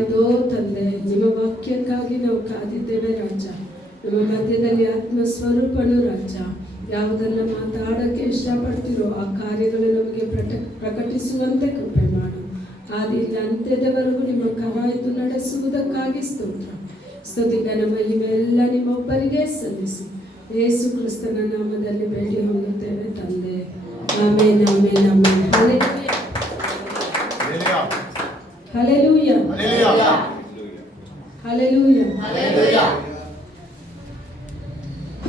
ಇದೋ ತಂದೆ, ನಿಮ್ಮ ವಾಕ್ಯಕ್ಕಾಗಿ ನಾವು ಕಾದಿದ್ದೇವೆ ರಾಜ. ನಮ್ಮ ಮಧ್ಯದಲ್ಲಿ ಆತ್ಮಸ್ವರೂಪನು ರಾಜ. ಯಾವುದನ್ನ ಮಾತಾಡೋಕ್ಕೆ ಇಷ್ಟಪಡ್ತಿರೋ ಆ ಕಾರ್ಯಗಳು ನಮಗೆ ಪ್ರಕಟಿಸುವಂತೆ ಕೃಪೆ ಮಾಡು. ಆದಿಯಿಂದ ಅಂತ್ಯದವರೆಗೂ ನಿಮ್ಮ ಕರ ಇದು ನಡೆಸುವುದಕ್ಕಾಗಿ ಸ್ತೋತ್ರ. ಸ್ತುತಿಗೆ ನಮ್ಮ ಇವೆಲ್ಲ ನಿಮ್ಮ ಒಬ್ಬರಿಗೆ ಸಲ್ಲಿಸಿ ಯೇಸು ಕ್ರಿಸ್ತನ ನಾಮದಲ್ಲಿ ಬೇಡಿ ಹೊಂದುತ್ತೇವೆ ತಂದೆ. Amen, amen, amen. Hallelujah, hallelujah,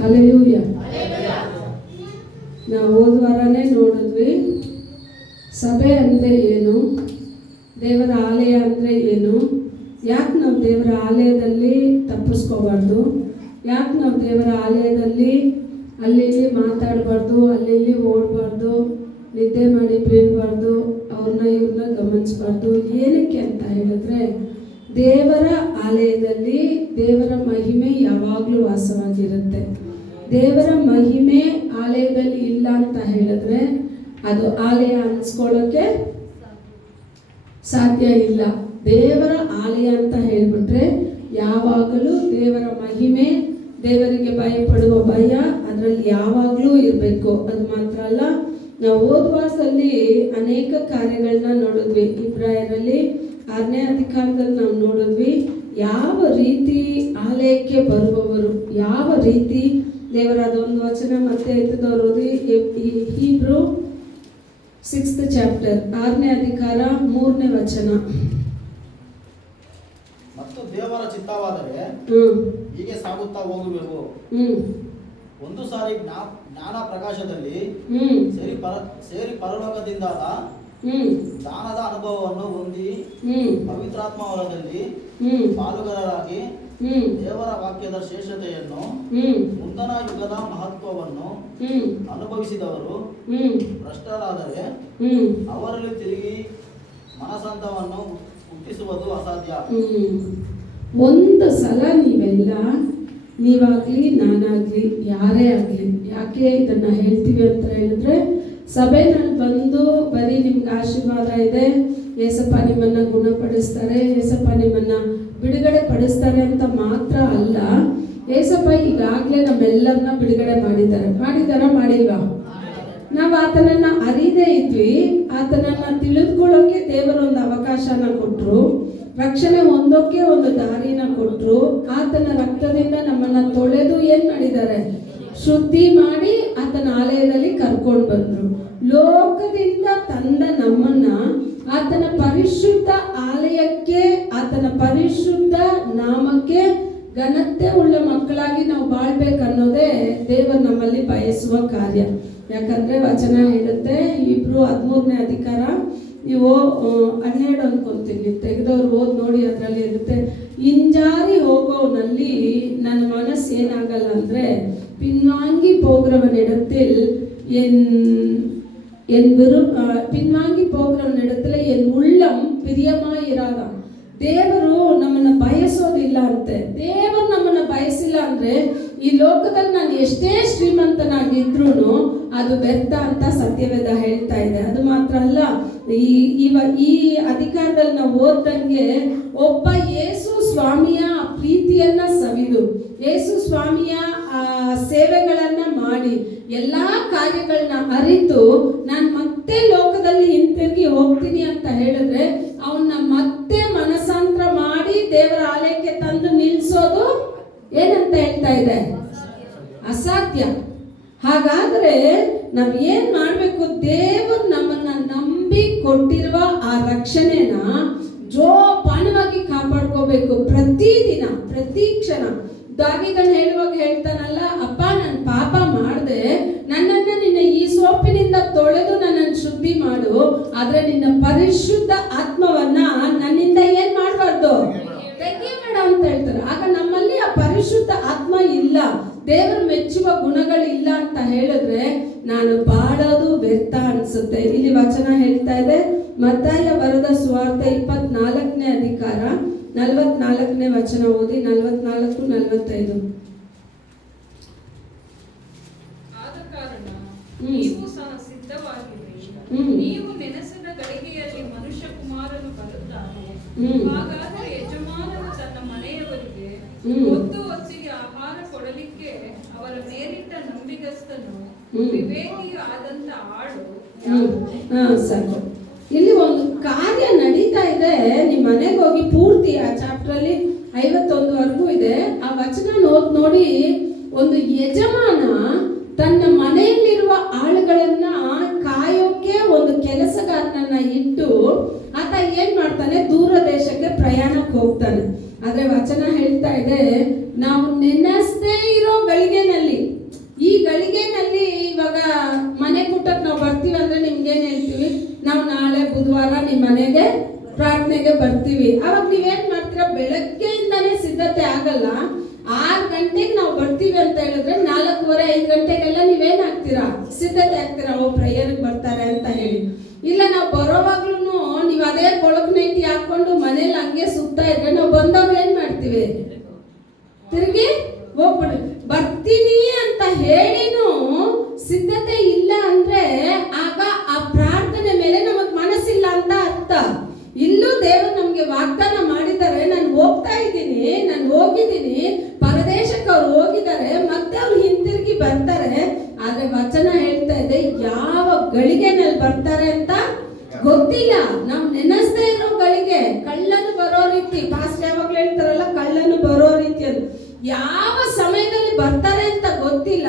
hallelujah. ನಾವು ಹೋದ ವಾರನೇ ನೋಡಿದ್ವಿ ಸಭೆ ಅಂದರೆ ಏನು, ದೇವರ ಆಲಯ ಅಂದರೆ ಏನು, ಯಾಕೆ ನಾವು ದೇವರ ಆಲಯದಲ್ಲಿ ತಪ್ಪಿಸ್ಕೋಬಾರ್ದು, ಯಾಕೆ ನಾವು ದೇವರ ಆಲಯದಲ್ಲಿ ಅಲ್ಲಿ ಮಾತಾಡಬಾರ್ದು, ಅಲ್ಲಿ ಓಡಬಾರ್ದು, ನಿದ್ದೆ ಮಾಡಿ ಬೀಳಬಾರ್ದು, ಅವ್ರನ್ನ ಇವ್ರನ್ನ ಗಮನಿಸಬಾರ್ದು. ಏನಕ್ಕೆ ಅಂತ ಹೇಳಿದ್ರೆ ದೇವರ ಆಲಯದಲ್ಲಿ ದೇವರ ಮಹಿಮೆ ಯಾವಾಗಲೂ ವಾಸವಾಗಿರುತ್ತೆ. ದೇವರ ಮಹಿಮೆ ಆಲಯದಲ್ಲಿ ಇಲ್ಲ ಅಂತ ಹೇಳಿದ್ರೆ ಅದು ಆಲಯ ಅನ್ಸ್ಕೊಳ್ಳೋಕ್ಕೆ ಸಾಧ್ಯ ಇಲ್ಲ. ದೇವರ ಆಲಯ ಅಂತ ಹೇಳಿಬಿಟ್ರೆ ಯಾವಾಗಲೂ ದೇವರ ಮಹಿಮೆ, ದೇವರಿಗೆ ಭಯಪಡುವ ಭಯ ಅದರಲ್ಲಿ ಯಾವಾಗಲೂ ಇರಬೇಕು. ಅದು ಮಾತ್ರ ಅಲ್ಲ, ನಾವು ಹೋದ ವಾರದಲ್ಲಿ ಅನೇಕ ಕಾರ್ಯಗಳನ್ನ ನೋಡಿದ್ವಿ. ಇಬ್ರಾಯರಲ್ಲಿ 6ನೇ ಅಧಿಕಾರದಲ್ಲಿ ನಾವು ನೋಡಿದ್ವಿ ಯಾವ ರೀತಿ ಆಲಯಕ್ಕೆ ಬರುವವರು, ಯಾವ ರೀತಿ ದೇವರ ಅದೊಂದು ವಚನ ಮತ್ತೆ ಎತ್ತದವರು ಹೀಬ್ರೂ 6th ಚಾಪ್ಟರ್ 6ನೇ ಅಧಿಕಾರ 3ನೇ ವಚನ. ಮತ್ತು ದೇವರ ಚಿತ್ತವಾದರೆ ಹೀಗೆ ಸಾಗುತ್ತಾ ಹೋಗುವೆವು. ಒಂದು ಸಾರಿ ಜ್ಞಾನ ಪ್ರಕಾಶದಲ್ಲಿ ಸೇರಿ ಪರಲೋಕದಿಂದ ದಾನದ ಅನುಭವವನ್ನು ಹೊಂದಿ ಪವಿತ್ರಾತ್ಮ ವರದಲ್ಲಿ ಪಾಲುಗಾರರಾಗಿ ದೇವರ ವಾಕ್ಯದ ಶ್ರೇಷ್ಠತೆಯನ್ನು ಮುಂದನ ಯುಗದ ಮಹತ್ವವನ್ನು ಅನುಭವಿಸಿದವರು ಭ್ರಷ್ಟರಾದರೆ ಅವರಲ್ಲಿ ತಿರುಗಿ ಮನಸಂತವನ್ನು ಹುಟ್ಟಿಸುವುದು ಅಸಾಧ್ಯ. ಒಂದು ಸಲ ನೀವಾಗ್ಲಿ ನಾನಾಗ್ಲಿ ಯಾರೇ ಆಗಲಿ, ಯಾಕೆ ಇದನ್ನ ಹೇಳ್ತೀವಿ ಅಂತ ಹೇಳಿದ್ರೆ ಸಭೆನಲ್ಲಿ ಬಂದು ಬರೀ ನಿಮ್ಗೆ ಆಶೀರ್ವಾದ ಇದೆ, ಏಸಪ್ಪ ನಿಮ್ಮನ್ನ ಗುಣಪಡಿಸ್ತಾರೆ, ಏಸಪ್ಪ ನಿಮ್ಮನ್ನ ಬಿಡುಗಡೆ ಪಡಿಸ್ತಾರೆ ಅಂತ ಮಾತ್ರ ಅಲ್ಲ. ಏಸಪ್ಪ ಈಗಾಗಲೇ ನಮ್ಮೆಲ್ಲರನ್ನ ಬಿಡುಗಡೆ ಮಾಡಿಲ್ವಾ? ನಾವು ಆತನನ್ನ ಅರಿದೇ ಇದ್ವಿ, ಆತನನ್ನ ತಿಳಿದುಕೊಳ್ಳೋಕೆ ದೇವರೊಂದು ಅವಕಾಶನ ಕೊಟ್ಟರು, ರಕ್ಷಣೆ ಹೊಂದೋಕೆ ಒಂದು ದಾರಿನ ಕೊಟ್ಟರು, ಆತನ ರಕ್ತದಿಂದ ನಮ್ಮನ್ನ ತೊಳೆದು ಏನ್ ಮಾಡಿದ್ದಾರೆ, ಶುದ್ಧಿ ಮಾಡಿ ಆತನ ಆಲಯದಲ್ಲಿ ಕರ್ಕೊಂಡು ಬಂದ್ರು. ಲೋಕದಿಂದ ತಂದ ನಮ್ಮನ್ನ ಆತನ ಪರಿಶುದ್ಧ ಆಲಯಕ್ಕೆ, ಆತನ ಪರಿಶುದ್ಧ ನಾಮಕ್ಕೆ ಘನತೆ ಉಳ್ಳ ಮಕ್ಕಳಾಗಿ ನಾವು ಬಾಳ್ಬೇಕನ್ನೋದೇ ದೇವರು ನಮ್ಮಲ್ಲಿ ಬಯಸುವ ಕಾರ್ಯ. ಯಾಕಂದ್ರೆ ವಚನ ಹೇಳುತ್ತೆ, ಇಬ್ರು 13ನೇ ಅಧಿಕಾರ ನೀವು 12 ಅನ್ಕೊಂತೀನಿ, ತೆಗೆದವ್ರು ಓದ್ ನೋಡಿ, ಅದರಲ್ಲಿ ಇರುತ್ತೆ, ಹಿಂಜಾರಿ ಹೋಗೋನಲ್ಲಿ ನನ್ನ ಮನಸ್ಸು ಏನಾಗಲ್ಲ ಅಂದ್ರೆ பின்வாங்கி போகிறவனிடத்தில் பின்வாங்கி போகிறವನಿடத்தில் என் உள்ளம் பிரியமாயிರಾದ. ದೇವರು ನಮ್ಮನ್ನ ಬಯಸೋದಿಲ್ಲ ಅಂತೆ. ದೇವರು ನಮ್ಮನ್ನ ಬಯಸಿಲ್ಲ ಅಂದ್ರೆ ಈ ಲೋಕದಲ್ಲಿ ನಾನು ಎಷ್ಟೇ ಶ್ರೀಮಂತನಾಗಿದ್ರು ಅದು ವ್ಯರ್ಥ ಅಂತ ಸತ್ಯವೇದ ಹೇಳ್ತಾ ಇದೆ. ಅದು ಮಾತ್ರ ಅಲ್ಲ, ಈ ಅಧಿಕಾರದಲ್ಲಿ ನಾವು ಓದ್ದಂಗೆ ಒಬ್ಬ ಯೇಸು ಸ್ವಾಮಿಯ ಪ್ರೀತಿಯನ್ನ ಸವಿದು, ಯೇಸು ಸ್ವಾಮಿಯ ಸೇವೆಗಳನ್ನ ಮಾಡಿ, ಎಲ್ಲಾ ಕಾರ್ಯಗಳನ್ನ ಅರಿತು ನಾನು ಮತ್ತೆ ಲೋಕದಲ್ಲಿ ಹಿಂತಿರುಗಿ ಹೋಗ್ತೀನಿ ಅಂತ ಹೇಳಿದ್ರೆ ಅವನ್ನ ಮತ್ತೆ ಮನಸಾಂತರ ಮಾಡಿ ದೇವರ ಆಲಯಕ್ಕೆ ತಂದು ನಿಲ್ಸೋದು ಏನಂತ ಹೇಳ್ತಾ ಇದೆ, ಅಸಾಧ್ಯ. ಹಾಗಾದ್ರೆ ನಾವ್ ಏನ್ ಮಾಡ್ಬೇಕು, ದೇವರು ನಮ್ಮನ್ನ ನಂಬಿ ಕೊಟ್ಟಿರುವ ಆ ರಕ್ಷಣೆನ ಜೋಪಾನವಾಗಿ ಕಾಪಾಡ್ಕೋಬೇಕು. ಪ್ರತಿದಿನ ಪ್ರತಿ ಕ್ಷಣ ದಾವೀದನು ಹೇಳುವಾಗ ಹೇಳ್ತಾನಲ್ಲ, ಅಪ್ಪ ನಾನು ಪಾಪ ಮಾಡಿದೆ, ನನ್ನನ್ನ ನಿನ್ನ ಈ ಸೋಪಿನಿಂದ ತೊಳೆದು ನನ್ನನ್ನು ಶುದ್ಧಿ ಮಾಡು, ಆದ್ರೆ ನಿನ್ನ ಪರಿಶುದ್ಧ ಆತ್ಮವನ್ನ ನನ್ನಿಂದ ಏನ್ ಮಾಡಬಾರ್ದು, ತೆಗಿಬೇಡ ಅಂತ ಹೇಳ್ತಾರೆ. ಆಗ ನಮ್ಮಲ್ಲಿ ಆ ಪರಿಶುದ್ಧ ಆತ್ಮ ಇಲ್ಲ, ದೇವರು ಮೆಚ್ಚುವ ಗುಣಗಳಿಲ್ಲ ಅಂತ ಹೇಳಿದ್ರೆ ನಾನು ಬಾಳೋದು ವ್ಯರ್ಥ ಅನ್ಸುತ್ತೆ. ಇಲ್ಲಿ ವಚನ ಹೇಳ್ತಾ ಇದೆ, ಮತ್ತಾಯ ಬರೆದ ಸುವಾರ್ತೆ 24ನೇ ಅಧಿಕಾರ 44ನೇ ವಚನ ಓದಿ, 44-45. ಆದ ಕಾರಣ ನೀವು ಸಹ ಸಿದ್ಧವಾಗಿರಿ, ನೀವು ನೆನಸಿದ ಗಳಿಗೆಯಲ್ಲಿ ಮನುಷ್ಯ ಕುಮಾರನು ಬರುತ್ತಾನೆ. ಹಾಗಾದರೆ ಹೊತ್ತು ಹೊತ್ತಿಗೆ ಆಹಾರ ಕೊಡಲಿಕ್ಕೆ ಅವರ ಮೇಲಿಟ್ಟ ನಂಬಿಗಸ್ತನು ವಿವೇಕಿಯೂ ಆದಂತ ಆಡು ಸಾಕು. ಇಲ್ಲಿ ಒಂದು ಕಾರ್ಯ ನಡೀತಾ ಇದೆ. ನಿಮ್ಮ ಮನೆಗೆ ಹೋಗಿ ಪೂರ್ತಿ ಆ ಚಾಪ್ಟರ್ ಅಲ್ಲಿ 51ವರೆಗೂ ಇದೆ. ಆ ವಚನ ನೋಡಿ, ಒಂದು ಯಜಮಾನ ತನ್ನ ಮನೆಯಲ್ಲಿರುವ ಆಳುಗಳನ್ನ ಕಾಯೋಕೆ ಒಂದು ಕೆಲಸಗಾರನನ್ನ ಇಟ್ಟು ಆತ ಏನ್ ಮಾಡ್ತಾನೆ, ದೂರ ದೇಶಕ್ಕೆ ಪ್ರಯಾಣಕ್ಕೆ ಹೋಗ್ತಾನೆ. ಆದ್ರೆ ವಚನ ಹೇಳ್ತಾ ಇದೆ, ನಾವು ನೆನೆಸದೇ ಇರೋ ಗಳಿಗೆನಲ್ಲಿ, ಈ ಗಳಿಗೆನಲ್ಲಿ ಇವಾಗ ಮನೆ ಕೂಟಕ್ಕೆ ನಾವು ಬರ್ತೀವಿ ಅಂದ್ರೆ ನಿಮ್ಗೇನ್ ಹೇಳ್ತೀವಿ, ನಾವು ನಾಳೆ ಬುಧವಾರ ನಿಮ್ಮ ಮನೆಗೆ ಪ್ರಾರ್ಥನೆಗೆ ಬರ್ತೀವಿ. ಅವಾಗ ನೀವೇನ್ ಮಾಡ್ತೀರಾ, ಬೆಳಗ್ಗೆಯಿಂದಾನೇ ಸಿದ್ಧತೆ ಆಗಲ್ಲ. 6 ಗಂಟೆಗೆ ನಾವು ಬರ್ತೀವಿ ಅಂತ ಹೇಳಿದ್ರೆ 4:15 5 ಗಂಟೆಗೆಲ್ಲ ನೀವೇನ್ ಆಗ್ತೀರಾ, ಸಿದ್ಧತೆ ಆಗ್ತೀರಾ, ಓ ಪ್ರೇಯರ್ಗೆ ಬರ್ತಾರೆ ಅಂತ ಹೇಳಿ. ಇಲ್ಲ, ನಾವು ಬರೋವಾಗ್ಲೂ ನೀವು ಅದೇ ಕೊಳಕು ನೈಟಿ ಹಾಕೊಂಡು ಮನೇಲಿ ಹಂಗೆ ಸುತ್ತಾ ಇದ್ರೆ ನಾವು ಬಂದವ್ರು ಏನ್ ಮಾಡ್ತೀವಿ, ತಿರುಗಿ ಹೋಗ್ಬಿಡಿ. ಬರ್ತೀನಿ ಅಂತ ಹೇಳಿನೂ ಸಿದ್ಧತೆ ಇಲ್ಲ ಅಂದ್ರೆ ಆಗ ಆ ಪ್ರಾರ್ಥನೆ ಮೇಲೆ ನಮಗ್ ಮನಸ್ಸಿಲ್ಲ ಅಂತ ಅರ್ಥ. ಇಲ್ಲೂ ದೇವರು ನಮ್ಗೆ ವಾಗ್ದಾನ ಮಾಡಿದ್ದಾರೆ, ನಾನು ಹೋಗ್ತಾ ಇದ್ದೀನಿ, ನಾನು ಹೋಗಿದ್ದೀನಿ, ಪರದೇಶಕ್ಕೆ ಅವ್ರು ಹೋಗಿದ್ದಾರೆ, ಮತ್ತೆ ಅವ್ರು ಹಿಂತಿರುಗಿ ಬರ್ತಾರೆ. ಆದ್ರೆ ವಚನ ಹೇಳ್ತಾ ಇದೆ, ಯಾವ ಗಳಿಗೆನಲ್ಲಿ ಬರ್ತಾರೆ ಅಂತ ಗೊತ್ತಿಲ್ಲ. ನಾವು ನೆನೆಸದೇ ಇರೋ ಗಳಿಗೆ, ಕಳ್ಳನು ಬರೋ ರೀತಿ, ಪಾಸ್ಟ್ ಯಾವಾಗ್ಲೂ ಹೇಳ್ತಾರಲ್ಲ, ಕಳ್ಳನು ಬರೋ ರೀತಿ ಅದು ಯಾವ ಸಮಯದಲ್ಲಿ ಬರ್ತಾರೆ ಅಂತ ಗೊತ್ತಿಲ್ಲ.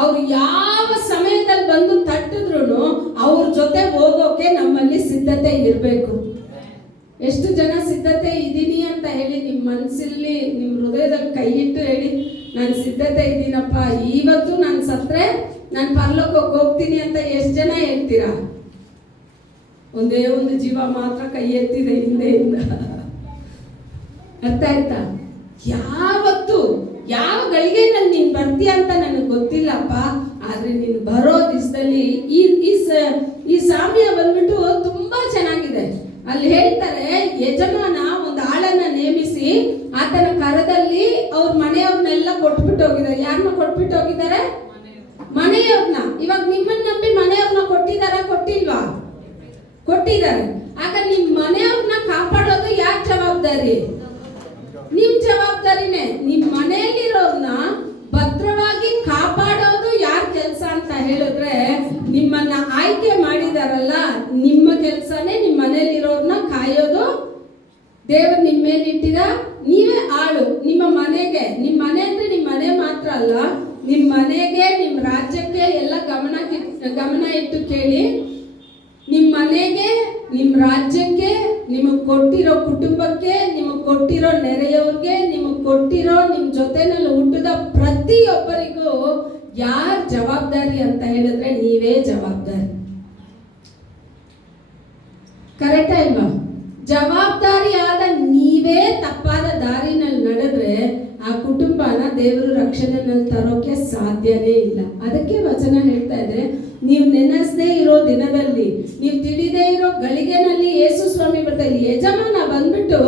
ಅವ್ರು ಯಾವ ಸಮಯದಲ್ಲಿ ಬಂದು ತಟ್ಟಿದ್ರು ಅವ್ರ ಜೊತೆ ಹೋಗೋಕೆ ನಮ್ಮಲ್ಲಿ ಸಿದ್ಧತೆ ಇರಬೇಕು. ಎಷ್ಟು ಜನ ಸಿದ್ಧತೆ ಇದ್ದೀನಿ ಅಂತ ಹೇಳಿ ನಿಮ್ಮ ಮನಸ್ಸಲ್ಲಿ, ನಿಮ್ಮ ಹೃದಯದಲ್ಲಿ ಕೈ ಇಟ್ಟು ಹೇಳಿ, ನಾನು ಸಿದ್ಧತೆ ಇದ್ದೀನಪ್ಪ, ಇವತ್ತು ನಾನು ಸತ್ರೆ ನಾನು ಪರಲೋಕಕ್ಕೆ ಹೋಗ್ತೀನಿ ಅಂತ ಎಷ್ಟು ಜನ ಹೇಳ್ತೀರಾ? ಒಂದೇ ಒಂದು ಜೀವ ಮಾತ್ರ ಕೈ ಎತ್ತಿದೆ ಹಿಂದೆಯಿಂದ. ಅರ್ಥ ಆಯ್ತಾ? ಯಾವತ್ತು ಯಾವ ಗಳಿಗೆನಲ್ಲಿ ನೀನ್ ಬರ್ತೀಯ ಅಂತ ನನಗೆ ಗೊತ್ತಿಲ್ಲಪ್ಪ, ಆದ್ರೆ ನೀನು ಬರೋ ದಿವಸದಲ್ಲಿ ಈ ಸಾಮ್ಯ ಬಂದ್ಬಿಟ್ಟು ತುಂಬಾ ಚೆನ್ನಾಗಿದೆ. ಅಲ್ಲಿ ಹೇಳ್ತಾರೆ, ಯಜಮಾನ ಒಂದು ಆಳನ್ನ ನೇಮಿಸಿ ಆತನ ಕರದಲ್ಲಿ ಅವ್ರ ಮನೆಯವ್ರನ್ನೆಲ್ಲ ಕೊಟ್ಬಿಟ್ಟು ಹೋಗಿದ್ದಾರೆ. ಯಾರನ್ನ ಕೊಟ್ಬಿಟ್ಟು ಹೋಗಿದ್ದಾರೆ? ಮನೆಯವ್ರನ್ನ. ಇವಾಗ ನಿಮ್ಮನ್ನ ನಂಬಿ ಮನೆಯವ್ರನ್ನ ಕೊಟ್ಟಿಲ್ವಾ? ಕೊಟ್ಟಿದ್ದಾರೆ. ಆಗ ನಿಮ್ ಮನೆಯವ್ರನ್ನ ಕಾಪಾಡೋದು ಯಾರ ಜವಾಬ್ದಾರಿ? ನಿಮ್ ಜವಾಬ್ದಾರಿನೇ. ನಿಮ್ ಮನೆಯಲ್ಲಿರೋರ್ನ ಭದ್ರವಾಗಿ ಕಾಪಾಡೋದು ಯಾರ ಕೆಲಸ ಅಂತ ಹೇಳಿದ್ರೆ, ನಿಮ್ಮನ್ನ ಆಯ್ಕೆ ಮಾಡಿದಾರಲ್ಲ, ನಿಮ್ಮ ಕೆಲಸನೇ ನಿಮ್ಮ ಮನೆಯಲ್ಲಿರೋರ್ನ ಕಾಯೋದು. ದೇವರು ನಿಮ್ಮ ಮೇಲೆ ಇಟ್ಟಿದ, ನೀವೇ ಆಳು. ನಿಮ್ಮ ಮನೆಗೆ, ನಿಮ್ಮ ಮನೆ ಅಂದ್ರೆ ನಿಮ್ಮ ಮನೆ ಮಾತ್ರ ಅಲ್ಲ, ನಿಮ್ಮ ಮನೆಗೆ, ನಿಮ್ಮ ರಾಜ್ಯಕ್ಕೆ ಎಲ್ಲ ಗಮನ ಇಟ್ಟು ಕೇಳಿ. ನಿಮ್ಮ ಮನೆಗೆ, ನಿಮ್ಮ ರಾಜ್ಯಕ್ಕೆ, ನಿಮಗೆ ಕೊಟ್ಟಿರೋ ಕುಟುಂಬಕ್ಕೆ, ನಿಮಗೆ ಕೊಟ್ಟಿರೋ ನೆರೆಯವ್ರಿಗೆ, ನಿಮಗೆ ಕೊಟ್ಟಿರೋ ನಿಮ್ಮ ಜೊತೆನಲ್ಲಿ ಹುಟ್ಟಿದ ಪ್ರತಿಯೊಬ್ಬರಿಗೂ ಯಾರ ಜವಾಬ್ದಾರಿ ಅಂತ ಹೇಳಿದ್ರೆ ನೀವೇ ಜವಾಬ್ದಾರಿ. ಕರೆಕ್ಟಾ ಇಲ್ವಾ? ಜವಾಬ್ದಾರಿಯಾದ ನೀವೇ ತಪ್ಪಾದ ದಾರಿನಲ್ಲಿ ನಡೆದ್ರೆ ಆ ಕುಟುಂಬನ ದೇವರು ರಕ್ಷಣೆನಲ್ಲಿ ತರೋಕೆ ಸಾಧ್ಯನೇ ಇಲ್ಲ. ಅದಕ್ಕೆ ವಚನ ಹೇಳ್ತಾ ಇದೆ, ನೀವು ನೆನೆಸದೇ ಇರೋ ದಿನದಲ್ಲಿ, ನೀವು ತಿಳಿದೇ ಇರೋ ಗಳಿಗೆನಲ್ಲಿ ಯೇಸು ಸ್ವಾಮಿ ಬರ್ತಾರೆ. ಯಜಮಾನ ಬಂದ್ಬಿಟ್ಟು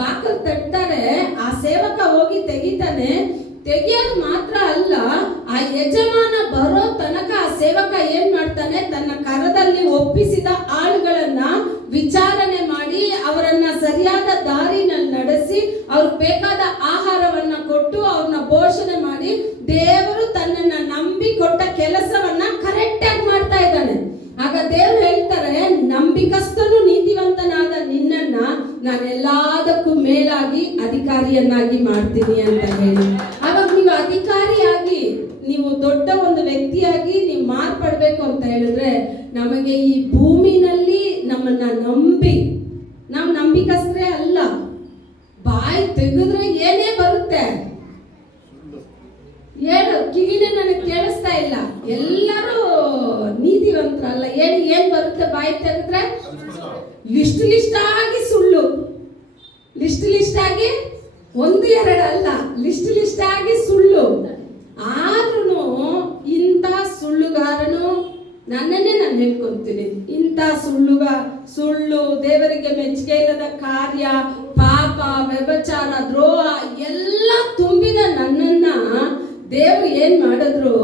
ಬಾಕಲ್ ತಟ್ತಾರೆ, ಆ ಸೇವಕ ಹೋಗಿ ತೆಗಿತಾನೆ. ತೆಗಿಯೋದು ಮಾತ್ರ ಅಲ್ಲ, ಆ ಯಜಮಾನ ಬರೋ ತನಕ ಆ ಸೇವಕ ಏನ್ ಮಾಡ್ತಾನೆ, ತನ್ನ ಕರದಲ್ಲಿ ಒಪ್ಪಿಸಿದ ಆಳುಗಳನ್ನ ವಿಚಾರಣೆ ಮಾಡಿ ಅವರನ್ನ ಸರಿಯಾದ ದಾರಿನಲ್ಲಿ ನಡೆಸಿ ಅವ್ರಿಗೆ ಬೇಕಾದ ಆಹಾರವನ್ನ ಕೊಟ್ಟು ಅವ್ರನ್ನ ಪೋಷಣೆ ಮಾಡಿ ದೇವರು ತನ್ನನ್ನ ನಂಬಿ ಕೊಟ್ಟ ಕೆಲಸವನ್ನ ಕರೆಕ್ಟ್ ಆಗಿ ಮಾಡ್ತಾ ಇದ್ದಾನೆ. ಆಗ ದೇವರು ಹೇಳ್ತಾರೆ, ನಂಬಿಕಸ್ತನು ನೀತಿವಂತನಾದ ನಿನ್ನನ್ನ ನಾನೆಲ್ಲದಕ್ಕೂ ಮೇಲಾಗಿ ಅಧಿಕಾರಿಯನ್ನಾಗಿ ಮಾಡ್ತೀನಿ ಅಂತ ಹೇಳಿ. ಅವಾಗ ನೀವು ಅಧಿಕಾರಿಯಾಗಿ, ನೀವು ದೊಡ್ಡ ಒಂದು ವ್ಯಕ್ತಿಯಾಗಿ ನೀವು ಮಾರ್ಪಡ್ಬೇಕು ಅಂತ ಹೇಳಿದ್ರೆ, ನಮಗೆ ಈ ಭೂಮಿನಲ್ಲಿ ನಮ್ಮನ್ನ ನಂಬಿ, ನಾವು ನಂಬಿಕಸ್ತ್ರೇ ಅಲ್ಲ, ಬಾಯಿ ತೆಗೆದ್ರೆ ಏನೇ ಬರುತ್ತೆ ಏನು ಕಿವಿನೇ ನನಗೆ ಕೇಳಿಸ್ತಾ ಇಲ್ಲ. ಎಲ್ಲರೂ ನೀತಿವಂತರಲ್ಲ. ಏನ್ ಬರುತ್ತೆ ಬಾಯಿ ತೆಗೆದ್ರೆ? ಲಿಸ್ಟ್ ಆಗಿ ಸುಳ್ಳು, ಲಿಸ್ಟ್ ಆಗಿ 1 2 ಅಲ್ಲ, ಲಿಸ್ಟ್ ಆಗಿ ಸುಳ್ಳು. ಆದ್ರೂ ಇಂಥ ಸುಳ್ಳುಗಾರನು, ನನ್ನನ್ನೇ ನಾನು ಹೇಳ್ಕೊಂತೀನಿ, ಇಂಥ ಸುಳ್ಳು, ದೇವರಿಗೆ ಮೆಚ್ಚುಗೆ ಇಲ್ಲದ ಕಾರ್ಯ, ಪಾಪ, ವ್ಯಭಿಚಾರ, ದ್ರೋಹ ಎಲ್ಲ ತುಂಬಿದ ನನ್ನನ್ನ ದೇವರು ಏನ್ ಮಾಡಿದ್ರು,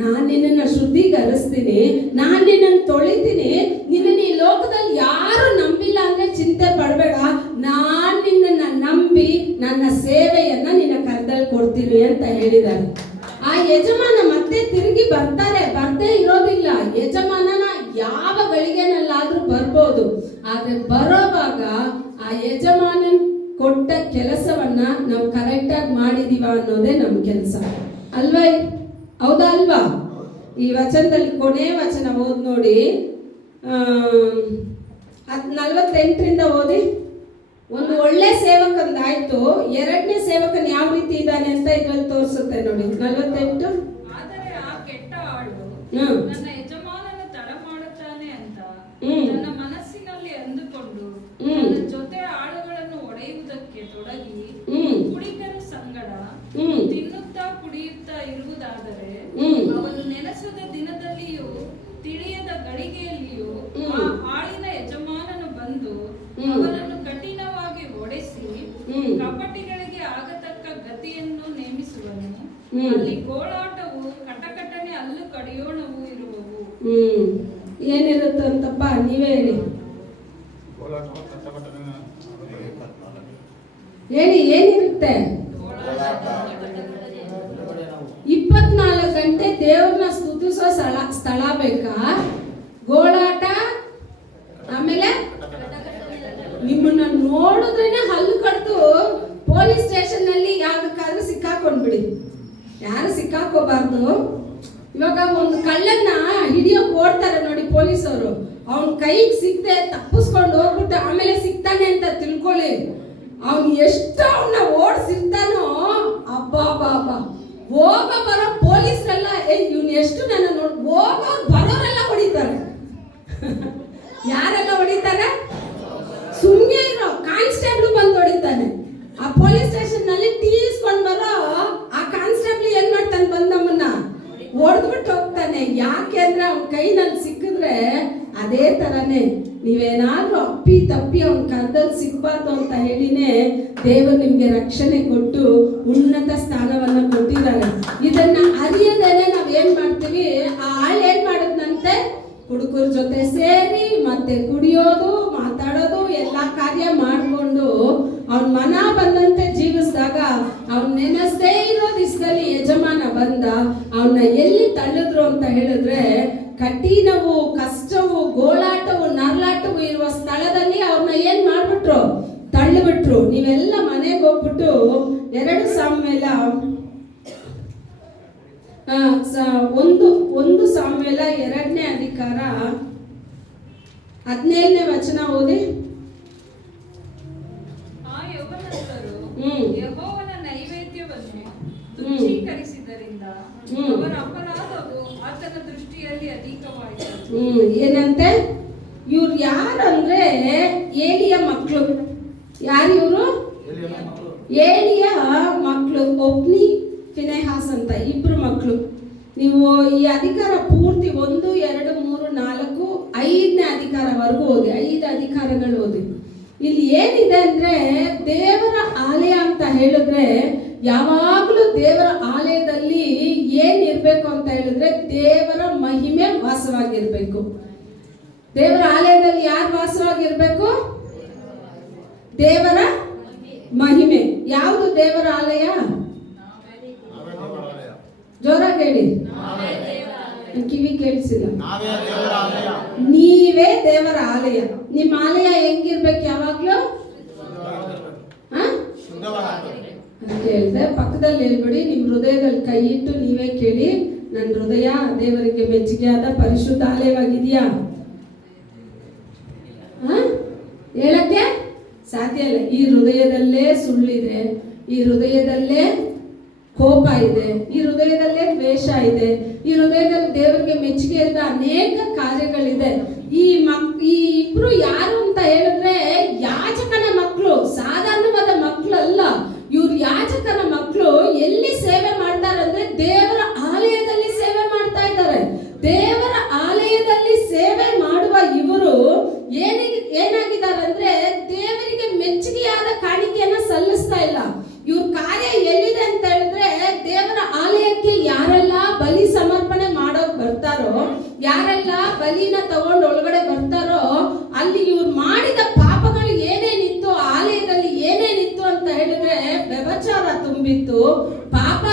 ನಾನು ನಿನ್ನನ್ನ ಶುದ್ಧೀಕರಿಸ್ತೀನಿ, ನಾನು ನಿನ್ನನ್ನು ತೊಳಿತೀನಿ, ನಿನ್ನ ಈ ಲೋಕದಲ್ಲಿ ಯಾರು ನಂಬಿಲ್ಲ ಅಂದ್ರೆ ಚಿಂತೆ ಪಡಬೇಡ, ನಾನು ನಿನ್ನನ್ನ ನಂಬಿ ನನ್ನ ಸೇವೆಯನ್ನ ನಿನ್ನ ಕರೆದ ಮಾಡ್ತೀನಿ ಅಂತ ಹೇಳಿದ್ದಾರೆ. ಆ ಯಜಮಾನ ಮತ್ತೆ ತಿರುಗಿ ಬರ್ದೇ ಇರೋದಿಲ್ಲ. ಯಜಮಾನನ ಯಾವ ಗಳಿಗೆನಲ್ಲಾದ್ರೂ ಬರ್ಬೋದು, ಆದ್ರೆ ಬರೋವಾಗ ಆ ಯಜಮಾನನ್ ಕೊಟ್ಟ ಕೆಲಸವನ್ನ ನಾವು ಕರೆಕ್ಟಾಗಿ ಮಾಡಿದೀವ ಅನ್ನೋದೇ ನಮ್ಮ ಕೆಲಸ ಅಲ್ವಾ? ಹೌದಾ ಅಲ್ವಾ? ಈ ವಚನದಲ್ಲಿ ಕೊನೆ ವಚನ ಓದ್ ನೋಡಿ, 48ರಿಂದ ಓದಿ. ಒಂದು ಒಳ್ಳೆ ಸೇವಕಂದಾಯ್ತು, ಎರಡನೇ ಸೇವಕನ್ ಯಾವ ರೀತಿ ಇದ್ದಾನೆ ಅಂತ ಇದ್ರಲ್ಲಿ ತೋರಿಸುತ್ತೆ ನೋಡಿ. 48. ಆದರೆ ಆ ಕೆಟ್ಟ ಆಳು ನನ್ನ ಯಜಮಾನನ ತಡ ಮಾಡುತ್ತಾನೆ ಅಂತ ನನ್ನ ಮನಸ್ಸಿನಲ್ಲಿ ಅಂದುಕೊಂಡು ನನ್ನ ಜೊತೆ ಆಳುಗಳನ್ನು ಒಡೆಯುವುದಕ್ಕೆ ತೊಡಗಿ ಕುಡಿಕರ ಸಂಗಡ ತಿನ್ನುತ್ತಾ ಕುಡಿಯುತ್ತಾ ಇರುವುದಾದರೆ ಅವನು ನೆನೆಸದ ದಿನದಲ್ಲಿಯೂ ತಿಳಿಯದ ಗಳಿಗೆಯಲ್ಲಿಯೂ ಆ ಆಳಿನ ಯಜಮಾನನು ಬಂದು ಅವನನ್ನು ಕಠಿಣವಾಗಿ ಒಡೆಸಿ ಕಪಟಿಗಳಿಗೆ ಆಗತಕ್ಕ ಗತಿಯನ್ನು ನೇಮಿಸುವನು. ಅಲ್ಲಿ ಗೋಳಾಟವು ಕಟಕಟನೆ ಹಲ್ಲು ಕಡಿಯೋಣವು ಇರುವವು. ಏನಿರುತ್ತಂತಪ್ಪ ನೀವೇ ಹೇಳಿ. ಹೇಳಿ ಏನಿರುತ್ತೆ? 24 ಗಂಟೆ ದೇವ್ರನ್ನ ಸ್ತುತಿಸೋ ಸ್ಥಳ ಬೇಕಾ? ಗೋಳಾಟ, ಆಮೇಲೆ ನಿಮ್ಮನ್ನ ನೋಡಿದ್ರೇನೆ ಹಲ್ಲು ಕಡ್ದು ಪೊಲೀಸ್ ಸ್ಟೇಷನ್ ನಲ್ಲಿ ಯಾವ್ದಕ್ಕಾದ್ರೂ ಸಿಕ್ಕಾಕೊಂಡ್ಬಿಡಿ. ಯಾರು ಸಿಕ್ಕಾಕೋಬಾರ್ದು. ಇವಾಗ ಒಂದು ಕಳ್ಳನ್ನ ಹಿಡಿಯೋಕ್ ಓಡ್ತಾರೆ ನೋಡಿ ಪೊಲೀಸವರು, ಅವನ್ ಕೈಗೆ ಸಿಕ್ಕದೆ ತಪ್ಪಿಸ್ಕೊಂಡು ಹೋಗ್ಬಿಟ್ಟು ಆಮೇಲೆ ಸಿಗ್ತಾನೆ ಅಂತ ತಿಳ್ಕೊಳ್ಳಿ. ಅವ್ನು ಎಷ್ಟು ಅವನ್ನ ಓಡಿಸಿರ್ತಾನೋ, ಅಬ್ಬಾ ಬಾಬಾ, ಹೋಗ ಬರೋ ಪೊಲೀಸರೆಲ್ಲ ಇವ್ನು ಎಷ್ಟು ನನ್ನ ನೋಡಿ ಹೋಗೋರು ಬರೋರೆಲ್ಲ ಹೊಡಿತಾರೆ. ಯಾರೆಲ್ಲ ಹೊಡಿತಾರೆ? ಸುಮ್ಮನೆ ಇರೋ ಕಾನ್ಸ್ಟೇಬಲ್ ಬಂದು ಹೊಡಿತಾನೆ. ಆ ಪೊಲೀಸ್ ಸ್ಟೇಷನ್ ನಲ್ಲಿ ಟೀ ಇಸ್ಕೊಂಡ್ ಬರೋ ಆ ಕಾನ್ಸ್ಟೇಬಲ್ ಏನ್ ಮಾಡ್ತಾನೆ? ಬಂದಮ್ಮನ್ನ ಹೊಡೆದ್ಬಿಟ್ಟು ಹೋಗ್ತಾನೆ. ಯಾಕೆ ಅಂದ್ರೆ ಅವ್ನ ಕೈನಲ್ಲಿ ಸಿಕ್ಕಿದ್ರೆ ಅದೇ ತರನೇ ನೀವೇನಾದ್ರೂ ಅಪ್ಪಿ ತಪ್ಪಿ ಅವ್ನ ಕರ್ದಲ್ಲಿ ಸಿಕ್ಬಾರ್ದು ಅಂತ ಹೇಳಿನೇ ದೇವರು ನಿಮ್ಗೆ ರಕ್ಷಣೆ ಕೊಟ್ಟು ಉನ್ನತ ಸ್ಥಾನವನ್ನ ಕೊಟ್ಟಿದ್ದಾರೆ. ಇದನ್ನ ಅರಿಯದೇನೆ ನಾವ್ ಏನ್ ಮಾಡ್ತೀವಿ? ಆ ಆಳ್ ಏನ್ ಮಾಡಿದ್ನಂತೆ? ಹುಡುಗರ ಜೊತೆ ಸೇರಿ ಮತ್ತೆ ಕುಡಿಯೋದು, ಮಾತಾಡೋದು, ಎಲ್ಲಾ ಕಾರ್ಯ ಮಾಡ್ಕೊಂಡು ಅವನ್ ಮನ ಬಂದಂತೆ ಜೀವಿಸಿದಾಗ ಅವ್ನ ನೆನೆಸದೇ ಇರೋ ದಿವಸದಲ್ಲಿ ಯಜಮಾನ ಬಂದ ಅವನ್ನ ಎಲ್ಲಿ ತಳ್ಳಿದ್ರು ಅಂತ ಹೇಳಿದ್ರೆ, ಕಠಿಣವು, ಕಷ್ಟವು, ಗೋಳಾಟವು, ನರಳಾಟವು ಇರುವ ಸ್ಥಳದಲ್ಲಿ ಅವ್ರನ್ನ ಏನ್ ಮಾಡ್ಬಿಟ್ರು? ತಳ್ಳಿಬಿಟ್ರು. ನೀವೆಲ್ಲ ಮನೆಗೆ ಹೋಗ್ಬಿಟ್ಟು 2 ಸಾಮುವೇಲ 1 ಸಾಮುವೇಲ 2ನೇ ಅಧಿಕಾರ 17ನೇ ವಚನ ಓದಿ. ಆ ಯೌವನಸ್ಥರು ಯೆಹೋವನ ನೈವೇದ್ಯವನ್ನು ತುಚ್ಛೀಕರಿಸಿದ್ದರಿಂದ ಅವರ ಅಪರಾಧವು ಆತನ ದೃಷ್ಟಿಯಲ್ಲಿ ಅಧಿಕವಾಯಿತು. ಏನಂತೆ? ಇವ್ರು ಯಾರಂದ್ರೆ ಏಲಿಯ ಮಕ್ಕಳು. ಯಾರು ಇವರು? ಏಲಿಯ ಮಕ್ಕಳು. ಒಬ್ನಿ, ಫಿನೆಹಾಸ್ ಅಂತ 2 ಮಕ್ಕಳು. ನೀವು ಈ ಅಧಿಕಾರ ಪೂರ್ತಿ 1, 2, 3, 4, 5ನೇ ಅಧಿಕಾರವರೆಗೂ ಓದಿ. 5 ಅಧಿಕಾರಗಳು ಓದಿ. ಇಲ್ಲಿ ಏನಿದೆ ಅಂದ್ರೆ, ದೇವರ ಆಲಯ ಅಂತ ಹೇಳಿದ್ರೆ ಯಾವಾಗಲೂ ದೇವರ ಆಲಯದಲ್ಲಿ ಏನಿರ್ಬೇಕು ಅಂತ ಹೇಳಿದ್ರೆ ದೇವರ ಮಹಿಮೆ ವಾಸವಾಗಿರ್ಬೇಕು. ದೇವರ ಆಲಯದಲ್ಲಿ ಯಾರು ವಾಸವಾಗಿರ್ಬೇಕು? ದೇವರ ಮಹಿಮೆ. ಯಾವುದು ದೇವರ ಆಲಯ? ಜೋರಾಗಿ ಹೇಳಿ, ಕಿವಿ ಕೇಳಿಸಿಲ್ಲ. ನೀವೇ ದೇವರ ಆಲಯ. ನಿಮ್ಮ ಆಲಯ ಹೆಂಗಿರ್ಬೇಕು? ಯಾವಾಗ್ಲೂ ಅಂತ ಹೇಳಿದೆ. ಪಕ್ಕದಲ್ಲಿ ಹೇಳ್ಬಿಡಿ, ನಿಮ್ ಹೃದಯದಲ್ಲಿ ಕೈ ಇಟ್ಟು ನೀವೇ ಕೇಳಿ, ನನ್ನ ಹೃದಯ ದೇವರಿಗೆ ಮೆಚ್ಚುಗೆಯಾದ ಪರಿಶುದ್ಧ ಆಲಯವಾಗಿದೆಯಾ? ಹೇಳಕ್ಕೆ ಸಾಧ್ಯ ಇಲ್ಲ. ಈ ಹೃದಯದಲ್ಲೇ ಸುಳ್ಳಿದೆ, ಈ ಹೃದಯದಲ್ಲೇ ಕೋಪ ಇದೆ, ಈ ಹೃದಯದಲ್ಲೇ ದ್ವೇಷ ಇದೆ, ಈ ಹೃದಯದಲ್ಲಿ ದೇವರಿಗೆ ಮೆಚ್ಚುಗೆ ಇದ್ದ ಅನೇಕ ಕಾರ್ಯಗಳಿದೆ. ಈ ಇಬ್ರು ಯಾರು ಅಂತ ಹೇಳಿದ್ರೆ ಯಾಜಕನ ಮಕ್ಕಳು, ಸಾಧಾರಣವಾದ ಮಕ್ಕಳು ಅಲ್ಲ. ಇವ್ರು ಯಾಜಕನ ಮಕ್ಕಳು. ಎಲ್ಲಿ ಸೇವೆ ಮಾಡ್ತಾರೆ ಅಂದ್ರೆ ದೇವರ ಆಲಯದಲ್ಲಿ ಸೇವೆ ಮಾಡ್ತಾ ಇದ್ದಾರೆ. ದೇವರ ಆಲಯದಲ್ಲಿ ಸೇವೆ ಮಾಡುವ ಇವರು ಏನಾಗಿದ್ದಾರೆ ಅಂದ್ರೆ ದೇವರಿಗೆ ಮೆಚ್ಚುಗೆಯಾದ ಕಾಣಿಕೆಯನ್ನ ಸಲ್ಲಿಸ್ತಾ ಇಲ್ಲ. ಇವ್ರ ಕಾರ್ಯ ಎಲ್ಲಿದೆ ಅಂತ ಹೇಳಿದ್ರೆ, ದೇವರ ಆಲಯಕ್ಕೆ ಯಾರೆಲ್ಲ ಬಲಿ ಸಮರ್ಪಣೆ ಮಾಡೋಕ್ ಬರ್ತಾರೋ, ಯಾರೆಲ್ಲ ಬಲಿನ ತಗೊಂಡು ಒಳಗಡೆ ಬರ್ತಾರೋ, ಅಲ್ಲಿ ಇವ್ರು ಮಾಡಿದ ಪಾಪಗಳು ಏನೇನಿತ್ತು, ಆಲಯದಲ್ಲಿ ಏನೇನಿತ್ತು ಅಂತ ಹೇಳಿದ್ರೆ ವ್ಯಭಿಚಾರ ತುಂಬಿತ್ತು, ಪಾಪ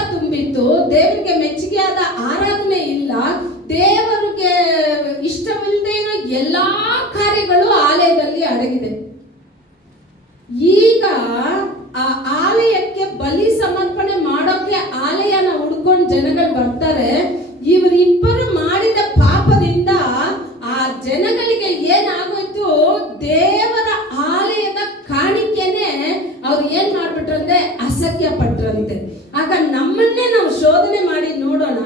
ಜನಗಳಿಗೆ ಏನಾಗೋಯ್ತು, ದೇವರ ಆಲಯದ ಕಾಣಿಕೆನೆ ಅವ್ರು ಏನ್ ಮಾಡ್ಬಿಟ್ರು ಅಂದ್ರೆ ಅಸಹ್ಯ ಪಟ್ರಂತೆ. ಆಗ ನಮ್ಮನ್ನೇ ನಾವು ಶೋಧನೆ ಮಾಡಿ ನೋಡೋಣ.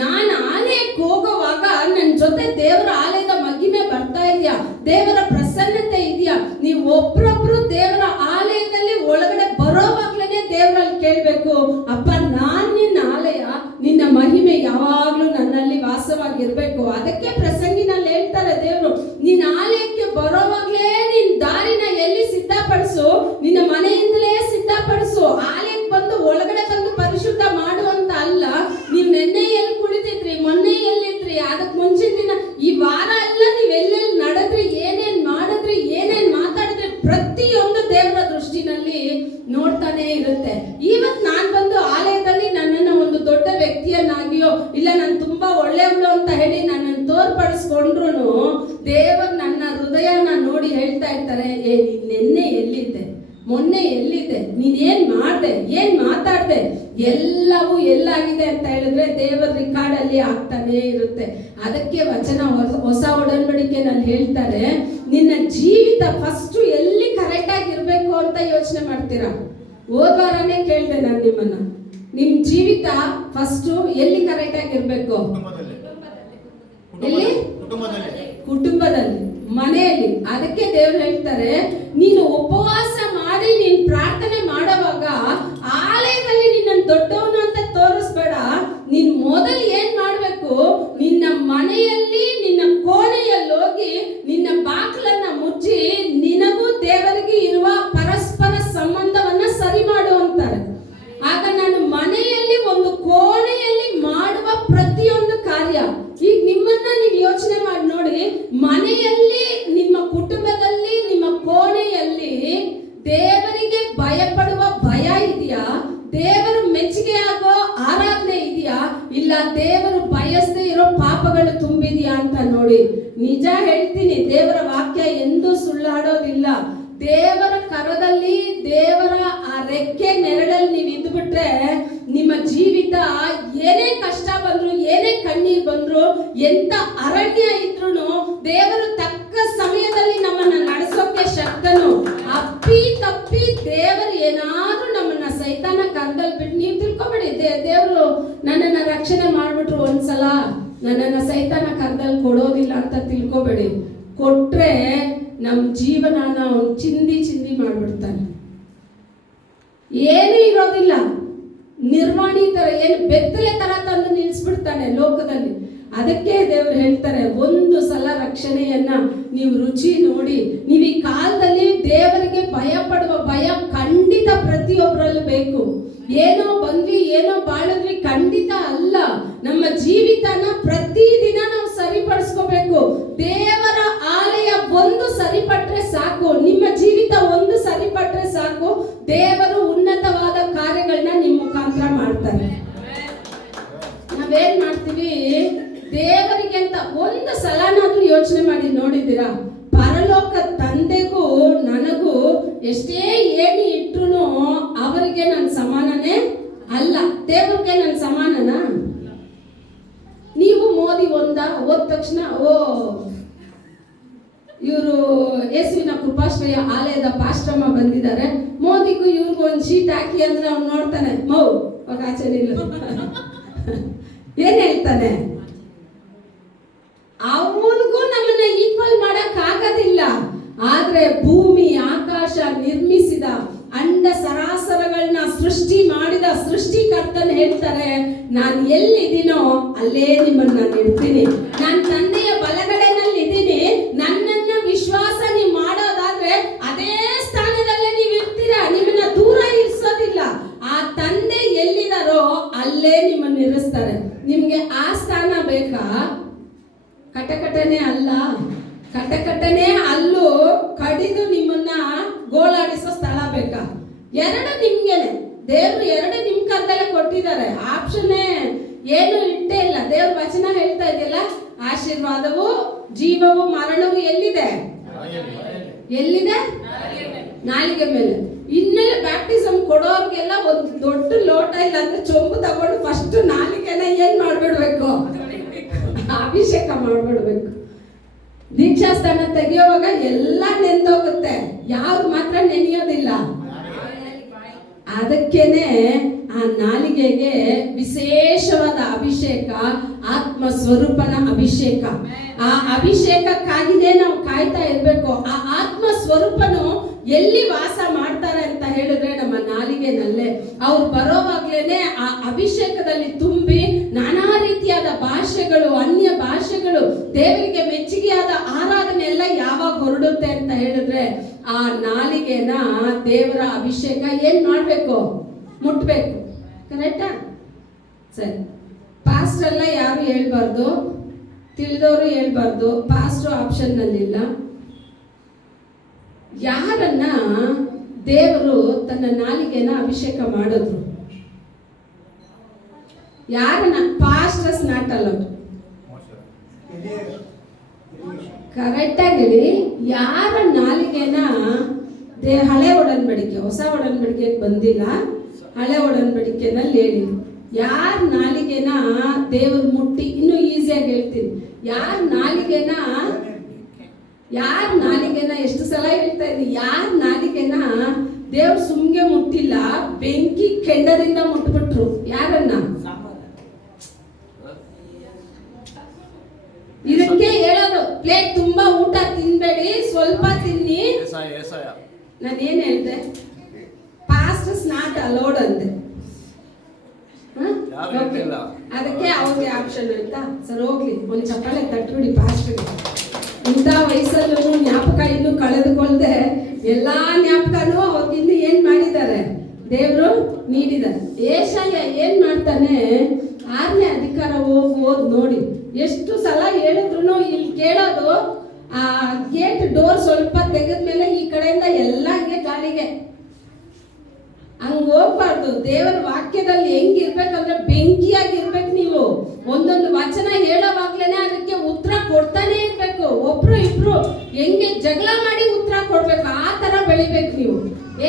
ನಾನು ಆಲಯಕ್ಕೆ ಹೋಗೋವಾಗ ನನ್ನ ಜೊತೆ ದೇವರ ಆಲಯದ ಮಹಿಮೆ ಬರ್ತಾ ಇದೆಯಾ, ದೇವರ ಪ್ರಸನ್ನತೆ ಇದೆಯಾ? ನೀವು ಒಬ್ರೊಬ್ರು ದೇವರ ಆಲಯದಲ್ಲಿ ಒಳಗಡೆ ಬರೋವಾಗ್ಲೇನೆ ದೇವರಲ್ಲಿ ಕೇಳ್ಬೇಕು, ಅಪ್ಪ ನಾನ್ ನಿನ್ನ ಆಲಯ, ನಿನ್ನ ಮಹಿಮೆ ಯಾವಾಗ್ಲೂ ನನ್ನಲ್ಲಿ ವಾಸವಾಗಿರ್ಬೇಕು. ಅದಕ್ಕೆ ಪ್ರಸಂಗಿನಲ್ಲಿ ಹೇಳ್ತಾರೆ ದೇವರು, ನಿನ್ನ ಆಲಯಕ್ಕೆ ಬರೋವಾಗ್ಲೇ ನಿನ್ ದಾರಿನ ಎಲ್ಲಿ ಸಿದ್ಧಪಡಿಸು, ನಿನ್ನ ಮನೆಯಿಂದಲೇ ಸಿದ್ಧಪಡಿಸು. ಆಲಯಕ್ಕೆ ಬಂದು ಒಳಗಡೆ ಬಂದು ಪರಿಶುದ್ಧ ಮಾಡುವಂತ ಅಲ್ಲ. ನೀವು ನೆನ್ನೆ ಎಲ್ಲಿ ಕುಳಿತಿದ್ರಿ, ಮೊನ್ನೆ ಎಲ್ಲಿದ್ರಿ, ಅದಕ್ಕೆ ಮುಂಚಿನ ದಿನ, ಈ ವಾರ ಎಲ್ಲ ನೀವು ಎಲ್ಲೆಲ್ಲಿ ನಡೆದ್ರಿ, ಏನೇನ್ ಮಾಡಿದ್ರಿ, ಏನೇನ್ ಮಾತಾಡಿದ್ರಿ, ಪ್ರತಿಯೊಂದು ದೇವರ ದೃಷ್ಟಿನಲ್ಲಿ ನೋಡ್ತಾನೆ ಇರುತ್ತೆ. ಇವತ್ತು ನಾನ್ ಬಂದು ಆಲಯದಲ್ಲಿ ನನ್ನನ್ನು ಒಂದು ದೊಡ್ಡ ವ್ಯಕ್ತಿಯನ್ನಾಗಿಯೋ ಇಲ್ಲ ನಾನು ತುಂಬಾ ಒಳ್ಳೆಯವಳು ಅಂತ ಹೇಳಿ ನನ್ನನ್ನು ತೋರ್ಪಡಿಸ್ಕೊಂಡ್ರು ದೇವರು ನನ್ನ ಹೃದಯನ ನೋಡಿ ಹೇಳ್ತಾ ಇರ್ತಾರೆ, ಏ ನಿನ್ನೆ ಎಲ್ಲಿದ್ದೆ, ಮೊನ್ನೆ ಎಲ್ಲಿದ್ದೆ, ನೀನೇನ್ ಮಾಡ್ದೆ, ಏನ್ ಮಾತಾಡ್ದೆ, ಎಲ್ಲವೂ ಎಲ್ಲಾಗಿದೆ ಅಂತ ಹೇಳಿದ್ರೆ ದೇವರ ರಿಕಾರ್ಡ್ ಅಲ್ಲಿ ಆಗ್ತಾನೆ ಇರುತ್ತೆ. ಅದಕ್ಕೆ ವಚನ ಹೊಸ ಒಡಂಬಡಿಕೆನಲ್ಲಿ ಹೇಳ್ತಾರೆ, ನಿನ್ನ ಜೀವಿತ ಫಸ್ಟ್ ಎಲ್ಲಿ ಕರೆಕ್ಟ್ ಆಗಿರ್ಬೇಕು ಅಂತ ಯೋಚನೆ ಮಾಡ್ತೀರಾ? ಹೋದ್ವಾರನೇ ಕೇಳ್ದೆ ನಾನು ನಿಮ್ಮನ್ನ, ನಿಮ್ ಜೀವಿತ ಫಸ್ಟ್ ಎಲ್ಲಿ ಕರೆಕ್ಟ್ ಆಗಿರ್ಬೇಕು? ಎಲ್ಲಿ? ಕುಟುಂಬದಲ್ಲಿ, ಮನೆಯಲ್ಲಿ. ಅದಕ್ಕೆ ದೇವ್ರು ಹೇಳ್ತಾರೆ, ನೀನು ಉಪವಾಸ ಮಾಡಿ ನೀನ್ ಪ್ರಾರ್ಥನೆ ಮಾಡುವಾಗ ಆಲಯದಲ್ಲಿ ನಿನ್ನನ್ನು ದೊಡ್ಡವನು ಅಂತ ತೋರಿಸ್ಬೇಡ. ನೀನ್ ಮೊದಲು ಏನ್ ಮಾಡ್ಬೇಕು, ನಿನ್ನ ಮನೆಯಲ್ಲಿ ನಿನ್ನ ಕೋಣೆಯಲ್ಲಿ ಹೋಗಿ ನಿನ್ನ ಬಾಗಿಲನ್ನ ಮುಚ್ಚಿ ನಿನಗೂ ದೇವರಿಗೆ ಇರುವ ಪರಸ್ಪರ ಸಂಬಂಧವನ್ನ ಸರಿ ಮಾಡು ಅಂತಾರೆ. ಆಗ ನಾನು ಮನೆಯಲ್ಲಿ ಒಂದು ಕೋಣೆಯಲ್ಲಿ ಮಾಡುವ ಪ್ರತಿಯೊಂದು ಕಾರ್ಯ, ಈಗ ನಿಮ್ಮನ್ನ ನೀವು ಯೋಚನೆ ಮಾಡಿ ನೋಡಿ, ಮನೆಯಲ್ಲಿ ನಿಮ್ಮ ಕುಟುಂಬದಲ್ಲಿ ನಿಮ್ಮ ಕೋಣೆಯಲ್ಲಿ ದೇವರಿಗೆ ಭಯಪಡುವ ಭಯ ಇದೆಯಾ? ದೇವರು ಮೆಚ್ಚುಗೆ ಆಗೋ ಆರಾಧನೆ ಇದೆಯಾ? ಇಲ್ಲ ದೇವರು ಬಯಸದೇ ಇರೋ ಪಾಪಗಳು ತುಂಬಿದೆಯಾ ಅಂತ ನೋಡಿ. ನಿಜ ಹೇಳ್ತೀನಿ, ದೇವರ ವಾಕ್ಯ ಎಂದೂ ಸುಳ್ಳಾಡೋದಿಲ್ಲ. ದೇವರ ಕರದಲ್ಲಿ, ದೇವರ ಆ ರೆಕ್ಕೆ ನೆರಳಲ್ಲಿ ನೀವು ಇದ್ಬಿಟ್ರೆ ನಿಮ್ಮ ಜೀವಿತ ಏನೇ ಕಷ್ಟ ಬಂದ್ರು, ಏನೇ ಕಣ್ಣೀರ್ ಬಂದ್ರು, ಎಂತ ಅರಣ್ಯ ಇದ್ರು ದೇವರು ತಕ್ಕ ಸಮಯದಲ್ಲಿ ನಮ್ಮನ್ನ ನಡೆಸೋಕೆ ಶಕ್ತನು. ಅಪ್ಪಿ ತಪ್ಪಿ ದೇವರು ಏನಾದ್ರೂ ನಮ್ಮನ್ನ ಸೈತಾನ ಕರ್ದಲ್ಲಿ ಬಿಟ್ಟು, ನೀವು ತಿಳ್ಕೊಬೇಡಿ ದೇವರು ನನ್ನನ್ನ ರಕ್ಷಣೆ ಮಾಡ್ಬಿಟ್ರು ಒಂದ್ಸಲ ನನ್ನನ್ನ ಸೈತಾನ ಕರ್ದಲ್ಲಿ ಕೊಡೋದಿಲ್ಲ ಅಂತ ತಿಳ್ಕೊಬೇಡಿ. ಕೊಟ್ರೆ ನಮ್ಮ ಜೀವನನ ಅವ್ನು ಚಿಂದಿ ಮಾಡ್ಬಿಡ್ತಾನೆ. ಏನೂ ಇರೋದಿಲ್ಲ, ನಿರ್ವಾಣಿ ತರ, ಏನು ಬೆತ್ತಲೆ ತರ ತಂದು ನಿಲ್ಲಿಸ್ಬಿಡ್ತಾನೆ ಲೋಕದಲ್ಲಿ. ಅದಕ್ಕೆ ದೇವರು ಹೇಳ್ತಾರೆ, ಒಂದು ಸಲ ರಕ್ಷಣೆಯನ್ನ ನೀವು ರುಚಿ ನೋಡಿ. ನೀವು ಈ ಕಾಲದಲ್ಲಿ ದೇವರಿಗೆ ಭಯ ಪಡುವ ಭಯ ಖಂಡಿತ ಪ್ರತಿಯೊಬ್ಬರಲ್ಲೂ ಬೇಕು. ಏನೋ ಬಂದ್ವಿ, ಏನೋ ಬಾಳಿದ್ವಿ ಖಂಡಿತ ಅಲ್ಲ. ನಮ್ಮ ಜೀವಿತನ ಪ್ರತಿದಿನ ನಾವು ಸರಿಪಡಿಸ್ಕೋಬೇಕು. ದೇವರ ಆಲಯ ಒಂದು ಸರಿಪಟ್ರೆ ಸಾಕು, ನಿಮ್ಮ ಜೀವಿತ ಒಂದು ಸರಿಪಟ್ರೆ ಸಾಕು, ದೇವರು ಉನ್ನತವಾದ ಕಾರ್ಯಗಳನ್ನ ನಿಮ್ಮ ಮುಖಾಂತರ ಮಾಡ್ತಾರೆ. ನಾವೇನ್ ಮಾಡ್ತೀವಿ, ದೇವರಿಗೆ ಅಂತ ಒಂದು ಸಲನಾದ್ರೂ ಯೋಚನೆ ಮಾಡಿ ನೋಡಿದ್ದೀರಾ? ಪರಲೋಕ ತಂದೆಗೂ ನನಗೂ ಎಷ್ಟೇ ಏಣಿ ಇಟ್ರು ಅವರಿಗೆ ನನ್ನ ಸಮಾನನೇ ಅಲ್ಲ. ದೇವ್ರಿಗೆ ನನ್ನ ಸಮಾನನ? ನೀವು ಮೋದಿ ಹೋದ ತಕ್ಷಣ ಇವರು ಯೇಸುವಿನ ಕೃಪಾಶ್ರಯ ಆಲಯದ ಪಾಸ್ಟ್ರಮ್ಮ ಬಂದಿದ್ದಾರೆ, ಮೋದಿಗೂ ಇವ್ರಿಗೂ ಒಂದು ಶೀಟ್ ಹಾಕಿ ಅಂದ್ರೆ ಅವ್ನು ನೋಡ್ತಾನೆ, ಆಚೆ ನಿಲ್ಲ ಏನ್ ಹೇಳ್ತಾನೆ? ಅವನಿಗೂ ನಮ್ಮನ್ನ ಈಕ್ವಲ್ ಮಾಡಕ್ ಆಗೋದಿಲ್ಲ. ಆದ್ರೆ ಭೂಮಿ ಆಕಾಶ ನಿರ್ಮಿಸಿದ, ಅಂಡ ಸರಾಸರಗಳನ್ನ ಸೃಷ್ಟಿ ಮಾಡಿದ ಸೃಷ್ಟಿಕರ್ತನ ಹೇಳ್ತಾರೆ, ನಾನು ಎಲ್ಲಿದ್ದೀನೋ ಅಲ್ಲೇ ನಿಮ್ಮನ್ನ ನಾನು ಇಡ್ತೀನಿ. ನಾನು ತಂದೆಯ ಬಲಗಡೆನಲ್ಲಿ ಇದ್ದೀನಿ. ನನ್ನನ್ನ ವಿಶ್ವಾಸ ನೀವು ಮಾಡೋದಾದ್ರೆ ಅದೇ ಸ್ಥಾನದಲ್ಲೇ ನೀವು ಇರ್ತೀರಾ, ನಿಮ್ಮನ್ನ ದೂರ ಇರಿಸೋದಿಲ್ಲ. ಆ ತಂದೆ ಎಲ್ಲಿದಾರೋ ಅಲ್ಲೇ ನಿಮ್ಮನ್ನ ಇರಿಸ್ತಾರೆ. ನಿಮ್ಗೆ ಆ ಸ್ಥಾನ ಬೇಕಾ? ಕಟಕಟನೆ ಅಲ್ಲ, ಕಟಕಟನೆ ಅಲ್ಲೂ ಕಡಿದು ನಿಮ್ಮನ್ನ ಗೋಳಾಡಿಸೋ ಸ್ಥಳ ಬೇಕಾ? ಎರಡು ನಿಮ್ಗೆನೆ, ದೇವ್ರು ಎರಡು ನಿಮ್ ಕರ್ತಲ್ಲೇ ಕೊಟ್ಟಿದ್ದಾರೆ. ಆಪ್ಷನ್ನೇ ಏನು ಇಟ್ಟೇ ಇಲ್ಲ. ದೇವ್ರ ವಚನ ಹೇಳ್ತಾ ಇದೆಯಲ್ಲ, ಆಶೀರ್ವಾದವು ಜೀವವು ಮರಣವು ಎಲ್ಲಿದೆ? ಎಲ್ಲಿದೆ? ನಾಲಿಗೆ ಮೇಲೆ. ಇನ್ಮೇಲೆ ಬ್ಯಾಪ್ಟಿಸಮ್ ಕೊಡೋರ್ಗೆಲ್ಲ ಒಂದು ದೊಡ್ಡ ಲೋಟ ಇಲ್ಲ ಅಂದ್ರೆ ಚೊಂಬು ತಗೊಂಡು ಫಸ್ಟ್ ನಾಲಿಗೆನ ಏನ್ ಮಾಡ್ಬಿಡ್ಬೇಕು? ಅಭಿಷೇಕ ಮಾಡ್ಬಿಡ್ಬೇಕು. ದೀಕ್ಷಾಸ್ಥಾನ ತೆಗೆಯುವಾಗ ಎಲ್ಲ ನೆಂದೋಗುತ್ತೆ, ಯಾವ್ದು ಮಾತ್ರ ನೆನೆಯೋದಿಲ್ಲ. ಅದಕ್ಕೇನೆ ಆ ನಾಲಿಗೆಗೆ ವಿಶೇಷವಾದ ಅಭಿಷೇಕ, ಆತ್ಮ ಸ್ವರೂಪನ ಅಭಿಷೇಕ. ಆ ಅಭಿಷೇಕಕ್ಕಾಗಿನೇ ನಾವು ಕಾಯ್ತಾ ಇರ್ಬೇಕು. ಆ ಆತ್ಮ ಸ್ವರೂಪನು ಎಲ್ಲಿ ವಾಸ ಮಾಡ್ತಾರೆ ಅಂತ ಹೇಳಿದ್ರೆ ನಮ್ಮ ನಾಲಿಗೆನಲ್ಲೇ. ಅವ್ರು ಬರೋವಾಗ್ಲೇನೆ ಆ ಅಭಿಷೇಕದಲ್ಲಿ ತುಂಬಿ ನಾನಾ ರೀತಿಯಾದ ಭಾಷೆಗಳು, ಅನ್ಯ ಭಾಷೆಗಳು, ದೇವರಿಗೆ ಮೆಚ್ಚುಗೆಯಾದ ಆರಾಧನೆ ಎಲ್ಲ ಯಾವಾಗ ಹೊರಡುತ್ತೆ ಅಂತ ಹೇಳಿದ್ರೆ ಆ ನಾಲಿಗೆನ ದೇವರ ಅಭಿಷೇಕ ಏನ್ ಮಾಡ್ಬೇಕು? ಮುಟ್ಬೇಕು. ಕರೆಕ್ಟಾ? ಸರಿ. ಪಾಸ್ಟ್ ಎಲ್ಲ ಯಾರು ಹೇಳ್ಬಾರ್ದು, ತಿಳಿದವರು ಹೇಳ್ಬಾರ್ದು. ಪಾಸ್ಟರ್ ಆಪ್ಷನ್ ನಲ್ಲಿಲ್ಲ. ಯಾರನ್ನ ದೇವರು ತನ್ನ ನಾಲಿಗೆನ ಅಭಿಷೇಕ ಮಾಡಿದ್ರು? ಯಾರನ್ನ? Pastors not allowed. ಕರೆಕ್ಟ್ ಆಗಿ ಯಾರ ನಾಲಿಗೆನ ಹಳೆ ಒಡನ್ಬಡಿಕೆ, ಹೊಸ ಒಡನ್ಬಡಿಕೆಗೆ ಬಂದಿಲ್ಲ, ಹಳೆ ಒಡನ್ಬಡಿಕೆನಲ್ಲಿ ಹೇಳಿ ಯಾರ ನಾಲಿಗೆನ ದೇವರು ಮುಟ್ಟಿ, ಇನ್ನೂ ಈಸಿಯಾಗಿ ಹೇಳ್ತೀನಿ, ಯಾರ ನಾಲಿಗೆನ ಎಷ್ಟು ಸಲ ಹೇಳ್ತಾ ಇದ್ದೀನಿ, ಯಾರ ನಾಲಿಗೆನ ದೇವ್ರು ಸುಮ್ಗೆ ಮುಟ್ಟಿಲ್ಲ, ಬೆಂಕಿ ಕೆಂಡದಿಂದ ಮುಟ್ಬಿಟ್ರು. ಯಾರನ್ನ? ಇದಕ್ಕೆ ಹೇಳೋದು, ಪ್ಲೇಟ್ ತುಂಬಾ ಊಟ ತಿನ್ಬೇಡಿ, ಸ್ವಲ್ಪ ತಿನ್ನಿ. ನಾನು ಏನ್ ಹೇಳ್ದೆ? ಪಾಸ್ಟರ್ಸ್ ನಾಟ್ ಅಲೋಡ್ ಅಂದೆ. ಅದಕ್ಕೆ ಅವ್ರಿಗೆ ಆಪ್ಷನ್ ಆಯ್ತಾ? ಸರ್ ಹೋಗ್ಲಿ, ಒಂದು ಚಪ್ಪಾಳೆ ತಟ್ಬಿಡಿ ಪಾಸ್ಟರ್ಗೆ. ಇಂಥ ವಯಸ್ಸಲ್ಲೂ ಜ್ಞಾಪಕ ಇನ್ನೂ ಕಳೆದುಕೊಳ್ಳದೆ ಎಲ್ಲಾ ಜ್ಞಾಪಕನೂ ಅವ್ರಿಗಿಂದ ಏನ್ ಮಾಡಿದ್ದಾರೆ? ದೇವರು ನೀಡಿದ್ದಾರೆ. ಏಷಾಯ ಏನ್ ಮಾಡ್ತಾನೆ? 6ನೇ ಅಧಿಕಾರ ಓದ್ ನೋಡಿ. ಎಷ್ಟು ಸಲ ಹೇಳಿದ್ರು ಇಲ್ಲಿ ಕೇಳೋದು, ಆ ಗೇಟ್ ಡೋರ್ ಸ್ವಲ್ಪ ತೆಗೆದ್ಮೇಲೆ ಈ ಕಡೆಯಿಂದ ಎಲ್ಲ ಹಂಗೆ ಗಾಳಿಗೆ. ಹಂಗ ಹೋಗ್ಬಾರ್ದು. ದೇವರ ವಾಕ್ಯದಲ್ಲಿ ಹೆಂಗಿರ್ಬೇಕಂದ್ರೆ ಬೆಂಕಿಯಾಗಿರ್ಬೇಕು. ನೀವು ಒಂದೊಂದು ವಚನ ಹೇಳೋವಾಗ್ಲೇನೆ ಅದಕ್ಕೆ ಉತ್ತರ ಕೊಡ್ತಾನೆ ಇರ್ಬೇಕು. ಒಬ್ರು ಇಬ್ರು ಹೆಂಗೆ ಜಗಳ ಮಾಡಿ ಉತ್ತರ ಕೊಡ್ಬೇಕು, ಆ ತರ ಬೆಳಿಬೇಕು ನೀವು.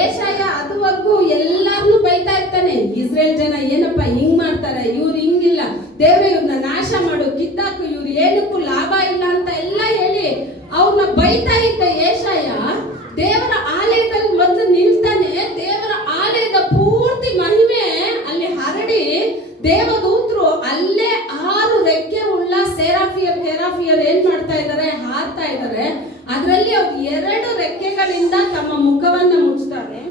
ಏಷಾಯ ಅದುವರೆಗೂ ಎಲ್ಲಾರನ್ನೂ ಬೈತಾ ಇರ್ತಾನೆ. ಇಸ್ರೇಲ್ ಜನ ಏನಪ್ಪ ಹಿಂಗ್ ಮಾಡ್ತಾರೆ, ಇವ್ರು ಹಿಂಗಿಲ್ಲ, ದೇವ್ರ ಇವ್ರನ್ನ ನಾಶ ಮಾಡು, ಕಿತ್ತಾಕು, ಇವ್ರು ಏನಕ್ಕೂ ಲಾಭ ಇಲ್ಲ ಅಂತ ಎಲ್ಲ ಹೇಳಿ ಅವ್ರನ್ನ ಬೈತಾ ಇದ್ದ ಏಷಾಯ ದೇವರ ಆಲಯದಲ್ಲಿ ಬಂದು ನಿಲ್ತಾನೆ. ದೇವರ ಆಲಯದ ಪೂರ್ತಿ ಮಹಿಮೆ ಅಲ್ಲಿ ಹರಡಿ ದೇವದೂತರು ಅಲ್ಲೇ 6 ರೆಕ್ಕೆ ಉಳ್ಳ ಕೆರಾಫಿಯರ್ ಏನ್ ಮಾಡ್ತಾ ಇದ್ದಾರೆ? ಹಾರ್ತಾ ಇದ್ದಾರೆ. ಅದರಲ್ಲಿ ಅವ್ರು 2 ರೆಕ್ಕೆಗಳಿಂದ ತಮ್ಮ ಮುಖವನ್ನ ಮುಚ್ತಾರೆ,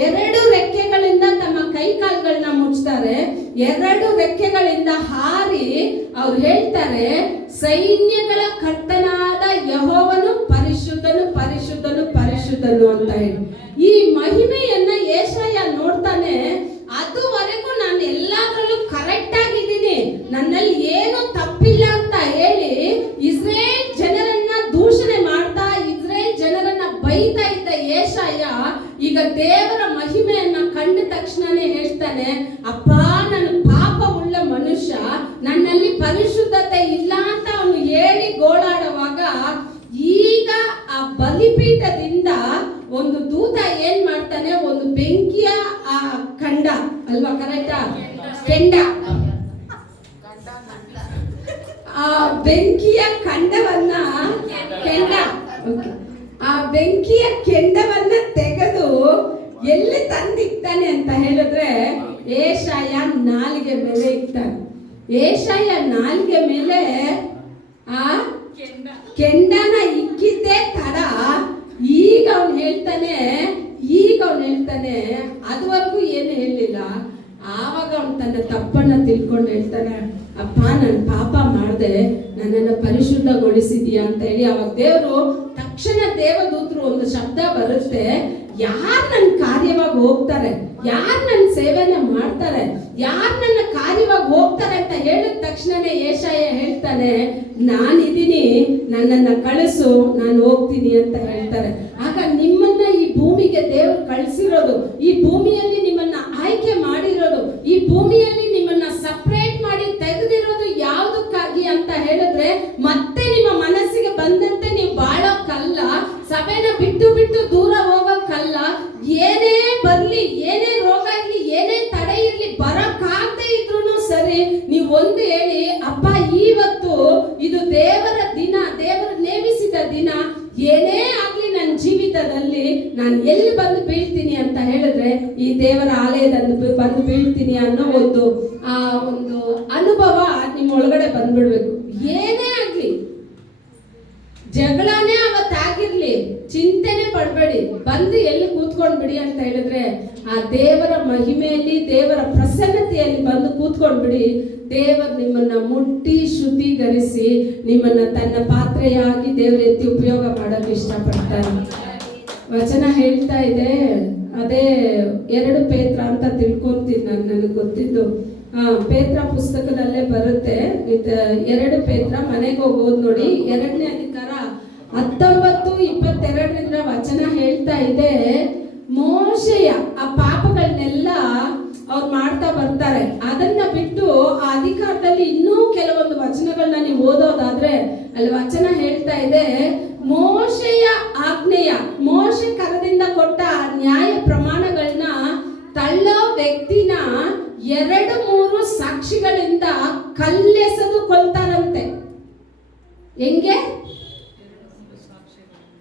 2 ರೆಕ್ಕೆಗಳಿಂದ ತಮ್ಮ ಕೈ ಕಾಲುಗಳನ್ನ ಮುಚ್ತಾರೆ, 2 ರೆಕ್ಕೆಗಳಿಂದ ಹಾರಿ ಅವ್ರು ಹೇಳ್ತಾರೆ, ಸೈನ್ಯಗಳ ಕರ್ತನಾದ ಯೆಹೋವನು ಪರಿಶುದ್ಧನು ಪರಿಶುದ್ಧನು ಪರಿಶುದ್ಧನು ಅಂತ ಹೇಳಿ. ಈ ಮಹಿಮೆಯನ್ನ ಏಷಾಯ ನೋಡ್ತಾನೆ. ಅದುವರೆಗೂ ನಾನು ಎಲ್ಲಾದ್ರಲ್ಲೂ ಕರೆಕ್ಟ್ ಆಗಿದ್ದೀನಿ, ನನ್ನಲ್ಲಿ ಏನು ತಪ್ಪಿಲ್ಲ ಅಂತ ಹೇಳಿ ಇಸ್ರೇಲ್ ಜನರನ್ನ ದೂಷಣೆ ಮಾಡ್ತಾ, ಇಸ್ರೇಲ್ ಜನರನ್ನ ಬೈತಾ ಇದ್ದ ಏಷಾಯ ಈಗ ದೇವರ ಮಹಿಮೆಯನ್ನ ಕಂಡ ತಕ್ಷಣನೇ ಹೇಳ್ತಾನೆ, ಅಪ್ಪ ನಾನು ಪಾಪ ಉಳ್ಳ ಮನುಷ್ಯ, ನನ್ನಲ್ಲಿ ಪರಿಶುದ್ಧತೆ ಇಲ್ಲ ಅಂತ ಅವನು ಹೇಳಿ ಗೋಳಾಡುವಾಗ ಈಗ ಆ ಬಲಿಪೀಠದಿಂದ ಒಂದು ದೂತ ಏನ್ ಮಾಡ್ತಾನೆ? ಒಂದು ಬೆಂಕಿಯ ಆ ಖಂಡ ಅಲ್ವಾ? ಕರೆಕ್ಟಾ? ಕೆಂಡ. ಆ ಬೆಂಕಿಯ ಖಂಡವನ್ನ ಆ ಬೆಂಕಿಯ ಕೆಂಡವನ್ನ ತೆಗೆದು ಎಲ್ಲಿ ತಂದಿಕ್ತಾನೆ ಅಂತ ಹೇಳಿದ್ರೆ ಏಷಾಯ ನಾಲಿಗೆ ಮೇಲೆ ಇಕ್ತಾನೆ. ಏಷಾಯ ನಾಲಿಗೆ ಮೇಲೆ ಆ ಕೆಂಡನ ಇಕ್ಕಿದ್ದೇ ತಡ. ಈಗ ಅವನು ಹೇಳ್ತಾನೆ, ಅದುವರೆಗೂ ಏನು ಹೇಳಿಲ್ಲ. ಆವಾಗ ಅವನು ತನ್ನ ತಪ್ಪನ್ನ ತಿಳ್ಕೊಂಡು ಹೇಳ್ತಾನೆ, ಅಪ್ಪ ನಾನು ಪಾಪ ಮಾಡಿದೆ, ನನ್ನನ್ನು ಪರಿಶುದ್ಧಗೊಳಿಸಿದೀಯ ಅಂತ ಹೇಳಿ. ಅವಾಗ ದೇವರು ತಕ್ಷಣ ದೇವದೂತರು ಒಂದು ಶಬ್ದ ಬರುತ್ತೆ, ಯಾರು ನನ್ನ ಕಾರ್ಯವಾಗಿ ಹೋಗ್ತಾರೆ, ಯಾರು ನನ್ನ ಸೇವೆನ ಮಾಡ್ತಾರೆ, ಯಾರು ನನ್ನ ಕಾರ್ಯವಾಗಿ ಹೋಗ್ತಾರೆ ಅಂತ ಹೇಳಿದ ತಕ್ಷಣನೇ ಏಷಾಯ ಹೇಳ್ತಾನೆ, ನಾನಿದ್ದೀನಿ, ನನ್ನನ್ನ ಕಳಿಸು, ನಾನು ಹೋಗ್ತೀನಿ ಅಂತ ಹೇಳ್ತಾರೆ. ಆಗ ನಿಮ್ಮನ್ನ ಈ ಭೂಮಿಗೆ ದೇವರು ಕಳಿಸಿರೋದು, ಈ ಭೂಮಿಯಲ್ಲಿ ನಿಮ್ಮನ್ನ ಆಯ್ಕೆ ಮಾಡಿರೋದು, ಈ ಭೂಮಿಯಲ್ಲಿ ನಿಮ್ಮನ್ನ ಸಪರೇಟ್ ಮಾಡಿ ತೆಗೆದಿರೋದು ಯಾವುದಕ್ಕಾಗಿ ಅಂತ ಹೇಳಿದ್ರೆ ಮತ್ತೆ ನಿಮ್ಮ ಮನಸ್ಸಿಗೆ ಬಂದಂತೆ ನೀವು ಬಾಳೋಕ್ಕಲ್ಲ, ಸಭೆನ ಬಿಟ್ಟು ಬಿಟ್ಟು ದೂರ ಹೋಗೋಕ್ಕಲ್ಲ. ಏನೇ ಬರ್ಲಿ, ಏನೇ ರೋಗ ಇರ್ಲಿ, ಏನೇ ತಡೆ ಇರ್ಲಿ, ಬರಕ್ಕಾಗದೆ ಇದ್ರು ಸರಿ, ನೀವು ಒಂದು ಹೇಳಿ, ಅಪ್ಪ ಇವತ್ತು ಇದು ದೇವರ ದಿನ, ದೇವರು ನೇಮಿಸಿದ ಏನೇ ಆಗ್ಲಿ ನನ್ನ ಜೀವಿತದಲ್ಲಿ ನಾನು ಎಲ್ಲಿ ಬಂದು ಬೀಳ್ತೀನಿ ಅಂತ ಹೇಳಿದ್ರೆ ಈ ದೇವರ ಆಲಯದಲ್ಲಿ ಬಂದು ಬೀಳ್ತೀನಿ ಅನ್ನೋ ಒಂದು ಅನುಭವ ನಿಮ್ಮ ಒಳಗಡೆ ಬಂದ್ಬಿಡ್ಬೇಕು. ಏನೇ ಆಗ್ಲಿ, ಜಗಳನೇ ಅವತ್ತಾಗಿರ್ಲಿ, ಚಿಂತೆನೆ ಪಡ್ಬೇಡಿ, ಬಂದು ಎಲ್ಲಿ ಕೂತ್ಕೊಂಡ್ಬಿಡಿ ಅಂತ ಹೇಳಿದ್ರೆ ಆ ದೇವರ ಮಹಿಮೆಯಲ್ಲಿ, ದೇವರ ಪ್ರಸನ್ನತೆಯಲ್ಲಿ ಬಂದು ಕೂತ್ಕೊಂಡ್ಬಿಡಿ. ದೇವರು ನಿಮ್ಮನ್ನ ಮುಟ್ಟಿ ಶುದ್ಧೀಕರಿಸಿ ನಿಮ್ಮನ್ನ ತನ್ನ ಪಾತ್ರೆಯಾಗಿ ದೇವರ ಎತ್ತಿ ಉಪಯೋಗ ಮಾಡಲು ಇಷ್ಟಪಡ್ತಾರೆ. ವಚನ ಹೇಳ್ತಾ ಇದೆ, ಅದೇ 2 ಪೇತ್ರ ಅಂತ ತಿಳ್ಕೊಂತೀನಿ ನಾನು, ನನಗೆ ಗೊತ್ತಿದ್ದು ಪೇತ್ರ ಪುಸ್ತಕದಲ್ಲೇ ಬರುತ್ತೆ. 2 ಪೇತ್ರ, ಮನೆಗೆ ಹೋಗೋದು ನೋಡಿ, 2ನೇ ಅಧಿಕಾರ 19-22 ವಚನ ಹೇಳ್ತಾ ಇದೆ. ಮೋಶೆಯ ಆ ಪಾಪಗಳನ್ನೆಲ್ಲ ಅವ್ರು ಮಾಡ್ತಾ ಬರ್ತಾರೆ. ಅದನ್ನ ಬಿಟ್ಟು ಆ ಅಧಿಕಾರದಲ್ಲಿ ಇನ್ನೂ ಕೆಲವೊಂದು ವಚನಗಳನ್ನ ನೀವು ಓದೋದಾದ್ರೆ ಅಲ್ಲಿ ವಚನ ಹೇಳ್ತಾ ಇದೆ, ಮೋಶೆಯ ಆಜ್ಞೆಯ, ಮೋಶೆ ಕರದಿಂದ ಕೊಟ್ಟ ನ್ಯಾಯ ಪ್ರಮಾಣಗಳನ್ನ ತಳ್ಳೋ ವ್ಯಕ್ತಿನ 2-3 ಸಾಕ್ಷಿಗಳಿಂದ ಕಲ್ಲೆಸೆದು ಕೊಲ್ತಾರಂತೆ. ಹೆಂಗೆ?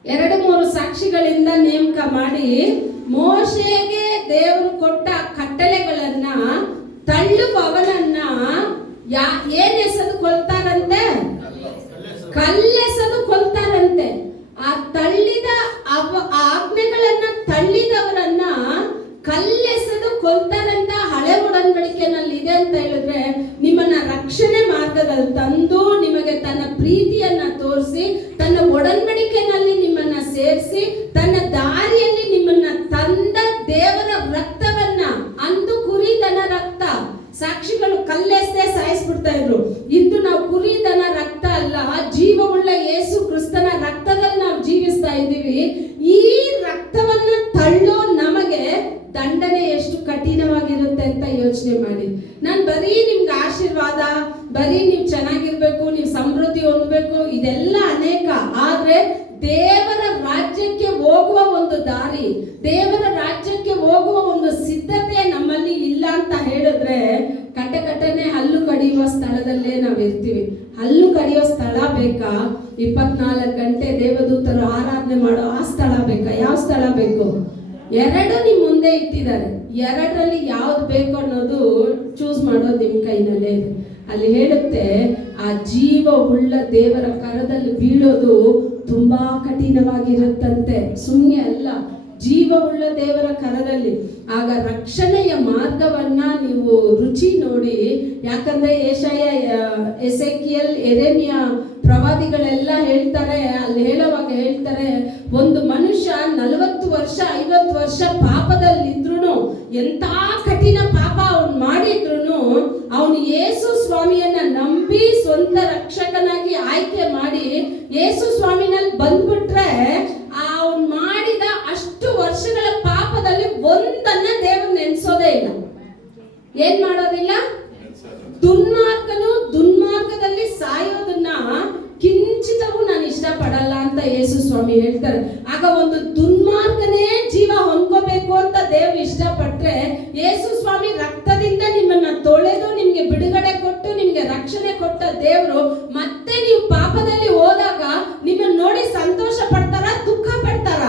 2-3 ಸಾಕ್ಷಿಗಳಿಂದ ನೇಮಕ ಮಾಡಿ ಮೋಶೆಗೆ ದೇವರು ಕೊಟ್ಟ ಕಟ್ಟಳೆಗಳನ್ನ ತಳ್ಳುವವನನ್ನ ಏನ್ ಎಸೆದು ಕೊಲ್ತಾರಂತೆ? ಕಲ್ಲೆಸೆದು ಕೊಲ್ತಾರಂತೆ. ಆ ತಳ್ಳಿದ ಆಜ್ಞೆಗಳನ್ನ ತಳ್ಳಿದವರನ್ನ ಕಲ್ಲೆಸೆದು ಕೊಲ್ತಾರಂತ ಹಳೆ ಒಡಂಬಡಿಕೆನಲ್ಲಿ ಇದೆ ಅಂತ ಹೇಳಿದ್ರೆ, ನಿಮ್ಮನ್ನ ರಕ್ಷಣೆ ಮಾರ್ಗದಲ್ಲಿ ತಂದು ನಿಮಗೆ ತನ್ನ ಪ್ರೀತಿಯನ್ನ ತೋರಿಸಿ ತನ್ನ ಒಡಂಬಡಿಕೆನಲ್ಲಿ ನಿಮ್ಮನ್ನ ಸೇರಿಸಿ ತನ್ನ ದಾರಿಯಲ್ಲಿ ನಿಮ್ಮನ್ನ ತಂದ ದೇವರ ರಕ್ತವನ್ನ, ಅಂದು ಕುರಿದನ ರಕ್ತ, ಸಾಕ್ಷಿಗಳು ಕಲ್ಲೆಸೆ ಸಾಯಿಸ್ಬಿಡ್ತಾ ಇದ್ರು. ಇಂದು ನಾವು ಕುರಿದನ ರಕ್ತ ಅಲ್ಲ, ಜೀವವುಳ್ಳ ಯೇಸು ಕ್ರಿಸ್ತನ ರಕ್ತದಲ್ಲಿ ನಾವು ಜೀವಿಸ್ತಾ ಇದ್ದೀವಿ. ಈ ರಕ್ತವನ್ನ ತಳ್ಳೋ ನಮಗೆ ದಂಡನೆ ಎಷ್ಟು ಕಠಿಣವಾಗಿರುತ್ತೆ ಅಂತ ಯೋಚನೆ ಮಾಡಿ. ನಾನು ಬರೀ ನಿಮ್ಗೆ ಆಶೀರ್ವಾದ, ಬರೀ ನೀವು ಚೆನ್ನಾಗಿರ್ಬೇಕು, ನೀವು ಸಮೃದ್ಧಿ ಹೊಂದಬೇಕು, ಇದೆಲ್ಲ ಅನೇಕ. ಆದ್ರೆ ದೇವರ ರಾಜ್ಯಕ್ಕೆ ಹೋಗುವ ಒಂದು ದಾರಿ, ದೇವರ ರಾಜ್ಯಕ್ಕೆ ಹೋಗುವ ಒಂದು ಸಿದ್ಧತೆ ನಮ್ಮಲ್ಲಿ ಇಲ್ಲ ಅಂತ ಹೇಳಿದ್ರೆ ಕಟ್ಟನೆ ಹಲ್ಲು ಕಡಿಯುವ ಸ್ಥಳದಲ್ಲೇ ನಾವು ಇರ್ತೀವಿ. ಹಲ್ಲು ಕಡಿಯೋ ಸ್ಥಳ ಬೇಕಾ? 24 ಗಂಟೆ ದೇವದೂತರು ಆರಾಧನೆ ಮಾಡೋ ಆ ಸ್ಥಳ ಬೇಕಾ? ಯಾವ ಸ್ಥಳ ಬೇಕು? 2 ನಿಮ್ ಮುಂದೆ ಇಟ್ಟಿದ್ದಾರೆ. 2ರಲ್ಲಿ ಯಾವ್ದು ಬೇಕು ಅನ್ನೋದು ಚೂಸ್ ಮಾಡೋದು ನಿಮ್ ಕೈನಲ್ಲೇ ಇದೆ. ಅಲ್ಲಿ ಹೇಳುತ್ತೆ, ಆ ಜೀವ ಉಳ್ಳ ದೇವರ ಕರದಲ್ಲಿ ಬೀಳೋದು ತುಂಬಾ ಕಠಿಣವಾಗಿರುತ್ತಂತೆ, ಸುಮ್ಮನೆ ಅಲ್ಲ, ಜೀವ ಉಳ್ಳ ದೇವರ ಕರದಲ್ಲಿ. ಆಗ ರಕ್ಷಣೆಯ ಮಾರ್ಗವನ್ನ ನೀವು ರುಚಿ ನೋಡಿ. ಯಾಕಂದ್ರೆ ಎಸೆಕಿಯಲ್, ಎರೆಮಿಯ ಪ್ರವಾದಿಗಳೆಲ್ಲ ಹೇಳ್ತಾರೆ, ಅಲ್ಲಿ ಹೇಳುವಾಗ ಹೇಳ್ತಾರೆ, ಒಂದು ಮನುಷ್ಯ 40 ವರ್ಷ 50 ವರ್ಷ ಪಾಪದಲ್ಲಿದ್ರು, ಎಂತ ಕಠಿಣ ಪಾಪ ಅವನು ಮಾಡಿದ್ರು, ಅವನು ಯೇಸು ಸ್ವಾಮಿಯನ್ನ ನಂಬಿ ಸ್ವಂತ ರಕ್ಷಕನಾಗಿ ಆಯ್ಕೆ ಮಾಡಿ ಯೇಸು ಸ್ವಾಮಿನಲ್ಲಿ ಬಂದ್ಬಿಟ್ರೆ ಅವನು ಮಾಡಿದ ಅಷ್ಟು ವರ್ಷಗಳ ಪಾಪದಲ್ಲಿ ಒಂದನ್ನ ದೇವರು ನೆನೆಸೋದೇ ಇಲ್ಲ. ಏನ್ ಮಾಡೋದಿಲ್ಲ? ದುರ್ಮಾರ್ಗನು ದುರ್ಮಾರ್ಗದಲ್ಲಿ ಸಾಯೋದನ್ನ ಕಿಂಚಿತವೂ ನಾನು ಇಷ್ಟಪಡಲ್ಲ ಅಂತ ಯೇಸು ಸ್ವಾಮಿ ಹೇಳ್ತಾರೆ. ಆಗ ಒಂದು ದುರ್ಮಾರ್ಗನೇ ಜೀವ ಹೊಂದ್ಕೋಬೇಕು ಅಂತ ದೇವರು ಇಷ್ಟಪಟ್ರೆ, ಯೇಸು ಸ್ವಾಮಿ ರಕ್ತದಿಂದ ನಿಮ್ಮನ್ನ ತೊಳೆದು ನಿಮ್ಗೆ ಬಿಡುಗಡೆ ಕೊಟ್ಟು ನಿಮ್ಗೆ ರಕ್ಷಣೆ ಕೊಟ್ಟ ದೇವರು ಮತ್ತೆ ನೀವು ಪಾಪದಲ್ಲಿ ಹೋದಾಗ ನಿಮ್ಮನ್ನ ನೋಡಿ ಸಂತೋಷ ಪಡ್ತಾರ? ದುಃಖ ಪಡ್ತಾರ?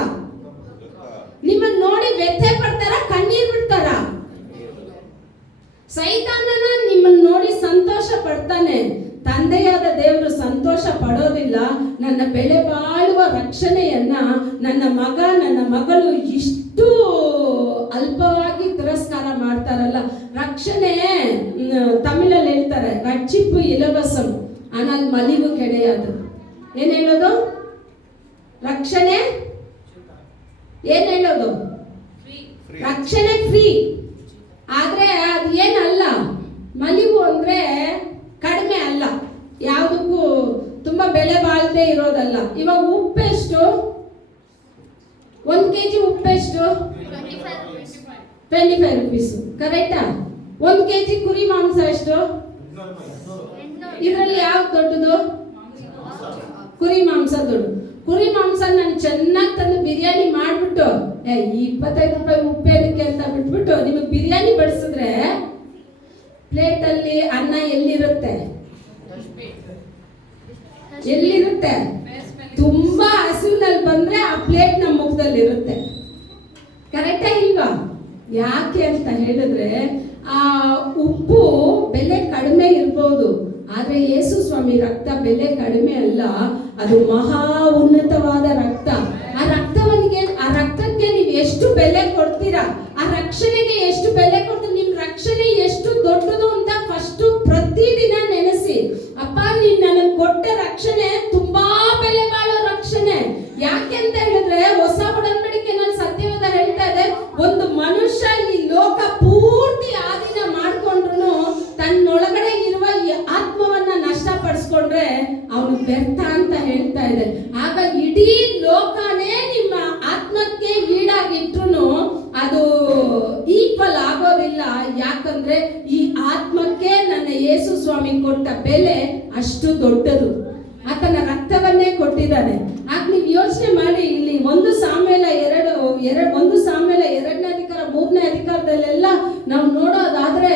ನಿಮ್ಮನ್ನ ನೋಡಿ ವ್ಯಥೆ ಪಡ್ತಾರ? ಕಣ್ಣೀರ್ ಬಿಡ್ತಾರ? ಸೈತಾನನ ನಿಮ್ಮನ್ನ ನೋಡಿ ಸಂತೋಷ ಪಡ್ತಾನೆ. ತಂದೆಯಾದ ದೇವರು ಸಂತೋಷ ಪಡೋದಿಲ್ಲ. ನನ್ನ ಬೆಲೆ ಬಾಳುವ ರಕ್ಷಣೆಯನ್ನ ನನ್ನ ಮಗ ನನ್ನ ಮಗಳು ಇಷ್ಟು ಅಲ್ಪವಾಗಿ ತಿರಸ್ಕಾರ ಮಾಡ್ತಾರಲ್ಲ. ರಕ್ಷಣೆ ತಮಿಳಲ್ಲಿ ಹೇಳ್ತಾರೆ, ರಕ್ಷಿಪ್ಪು ಇಲವಸಂ ಅನಲ್ ಮಲಿವು ಕೆಡೆಯದು. ಏನ್ ಹೇಳೋದು? ರಕ್ಷಣೆ ಏನ್ ಹೇಳೋದು? ರಕ್ಷಣೆ ಫ್ರೀ. ಆದ್ರೆ ಅದು ಏನಲ್ಲ, ಮಲಿವು ಅಂದ್ರೆ ಕಡಿಮೆ ಅಲ್ಲ, ಯಾವುದಕ್ಕೂ ತುಂಬಾ ಬೆಲೆ ಬಾಳದೆ ಇರೋದಲ್ಲ. ಇವಾಗ ಉಪ್ಪೆಷ್ಟು? 1 kg ಉಪ್ಪೆಷ್ಟು? 25 rupees. ಕರೆಕ್ಟಾ? 1 kg ಕುರಿ ಮಾಂಸ ಎಷ್ಟು? ಇದರಲ್ಲಿ ಯಾವ್ದು ದೊಡ್ಡದು? ಕುರಿ ಮಾಂಸ ದೊಡ್ಡ. ಕುರಿ ಮಾಂಸ ನಾನು ಚೆನ್ನಾಗಿ ತಂದು ಬಿರಿಯಾನಿ ಮಾಡ್ಬಿಟ್ಟು 25 ರೂಪಾಯಿ ಉಪ್ಪೇನಕ್ಕೆ ಅಂತ ಬಿಟ್ಬಿಟ್ಟು ನಿಮಗೆ ಬಿರಿಯಾನಿ ಬಡಿಸಿದ್ರೆ ಪ್ಲೇಟಲ್ಲಿ ಅನ್ನ ಎಲ್ಲಿರುತ್ತೆ? ಎಲ್ಲಿರುತ್ತೆ? ತುಂಬಾ ಹಸಿವಿನಲ್ಲಿ ರಕ್ತದಲ್ಲಿ ಇರುತ್ತೆ. ಕರೆಕ್ಟಾ ಇಲ್ವಾ? ಯಾಕೆ ಅಂತ ಹೇಳಿದ್ರೆ ಆ ಉಪ್ಪು ಬೆಲೆ ಕಡಿಮೆ ಇರ್ಬೋದು, ಆದ್ರೆ ಯೇಸು ಸ್ವಾಮಿ ರಕ್ತ ಬೆಲೆ ಕಡಿಮೆ ಅಲ್ಲ, ಅದು ಮಹಾ ಉನ್ನತವಾದ ರಕ್ತ. ಆ ರಕ್ತಕ್ಕೆ ನೀವು ಎಷ್ಟು ಬೆಲೆ ಕೊಡ್ತೀರಾ, ಆ ರಕ್ಷಣೆಗೆ ಎಷ್ಟು ಬೆಲೆ ಕೊಡ್ತೀರಾ, ನಿಮ್ ರಕ್ಷಣೆ ಎಷ್ಟು ದೊಡ್ಡದು ಅಂತ ಫಸ್ಟ್ ಪ್ರತಿದಿನ ನೆನೆಸಿ. ಅಪ್ಪ, ನೀನ್ ನನಗೆ ಕೊಟ್ಟ ರಕ್ಷಣೆ ತುಂಬಾ ಬೆಲೆ ಬಾಳೋ ರಕ್ಷಣೆ. ಯಾಕೆ ಅಂತ ಹೇಳಿದ್ರೆ ಹೊಸ ಒಡಂಬಡಿಕೆನಲ್ಲಿ ಸತ್ಯವಾದ ಹೇಳ್ತಾ ಇದೆ, ಒಂದು ಮನುಷ್ಯ ಈ ಲೋಕ ಪೂರ್ತಿ ಆದಿನ ಮಾಡ್ಕೊಂಡ್ರು ತನ್ನೊಳಗಡೆ ಇರುವ ಈ ಆತ್ಮವನ್ನ ನಷ್ಟಪಡಿಸ್ಕೊಂಡ್ರೆ ಅವನು ವ್ಯರ್ಥ ಅಂತ ಹೇಳ್ತಾ ಇದೆ. ಆಗ ಇಡೀ ಲೋಕನೇ ನಿಮ್ಮ ಆತ್ಮಕ್ಕೆ ಈಡಾಗಿಟ್ರು ಅದು ಈಕ್ವಲ್ ಆಗೋದಿಲ್ಲ. ಯಾಕಂದ್ರೆ ಈ ಆತ್ಮಕ್ಕೆ ನನ್ನ ಯೇಸು ಸ್ವಾಮಿ ಕೊಟ್ಟ ಬೆಲೆ ಅಷ್ಟು ದೊಡ್ಡದು. ಆತನ ರಕ್ತವನ್ನೇ ಕೊಟ್ಟಿದ್ದಾನೆ. ಆಗ ನೀವು ಯೋಚನೆ ಮಾಡಿ, ಇಲ್ಲಿ 1 ಸಾಮ್ಯಲ 2ನೇ ಅಧಿಕಾರ 3ನೇ ಅಧಿಕಾರದಲ್ಲೆಲ್ಲ ನಾವು ನೋಡೋದಾದ್ರೆ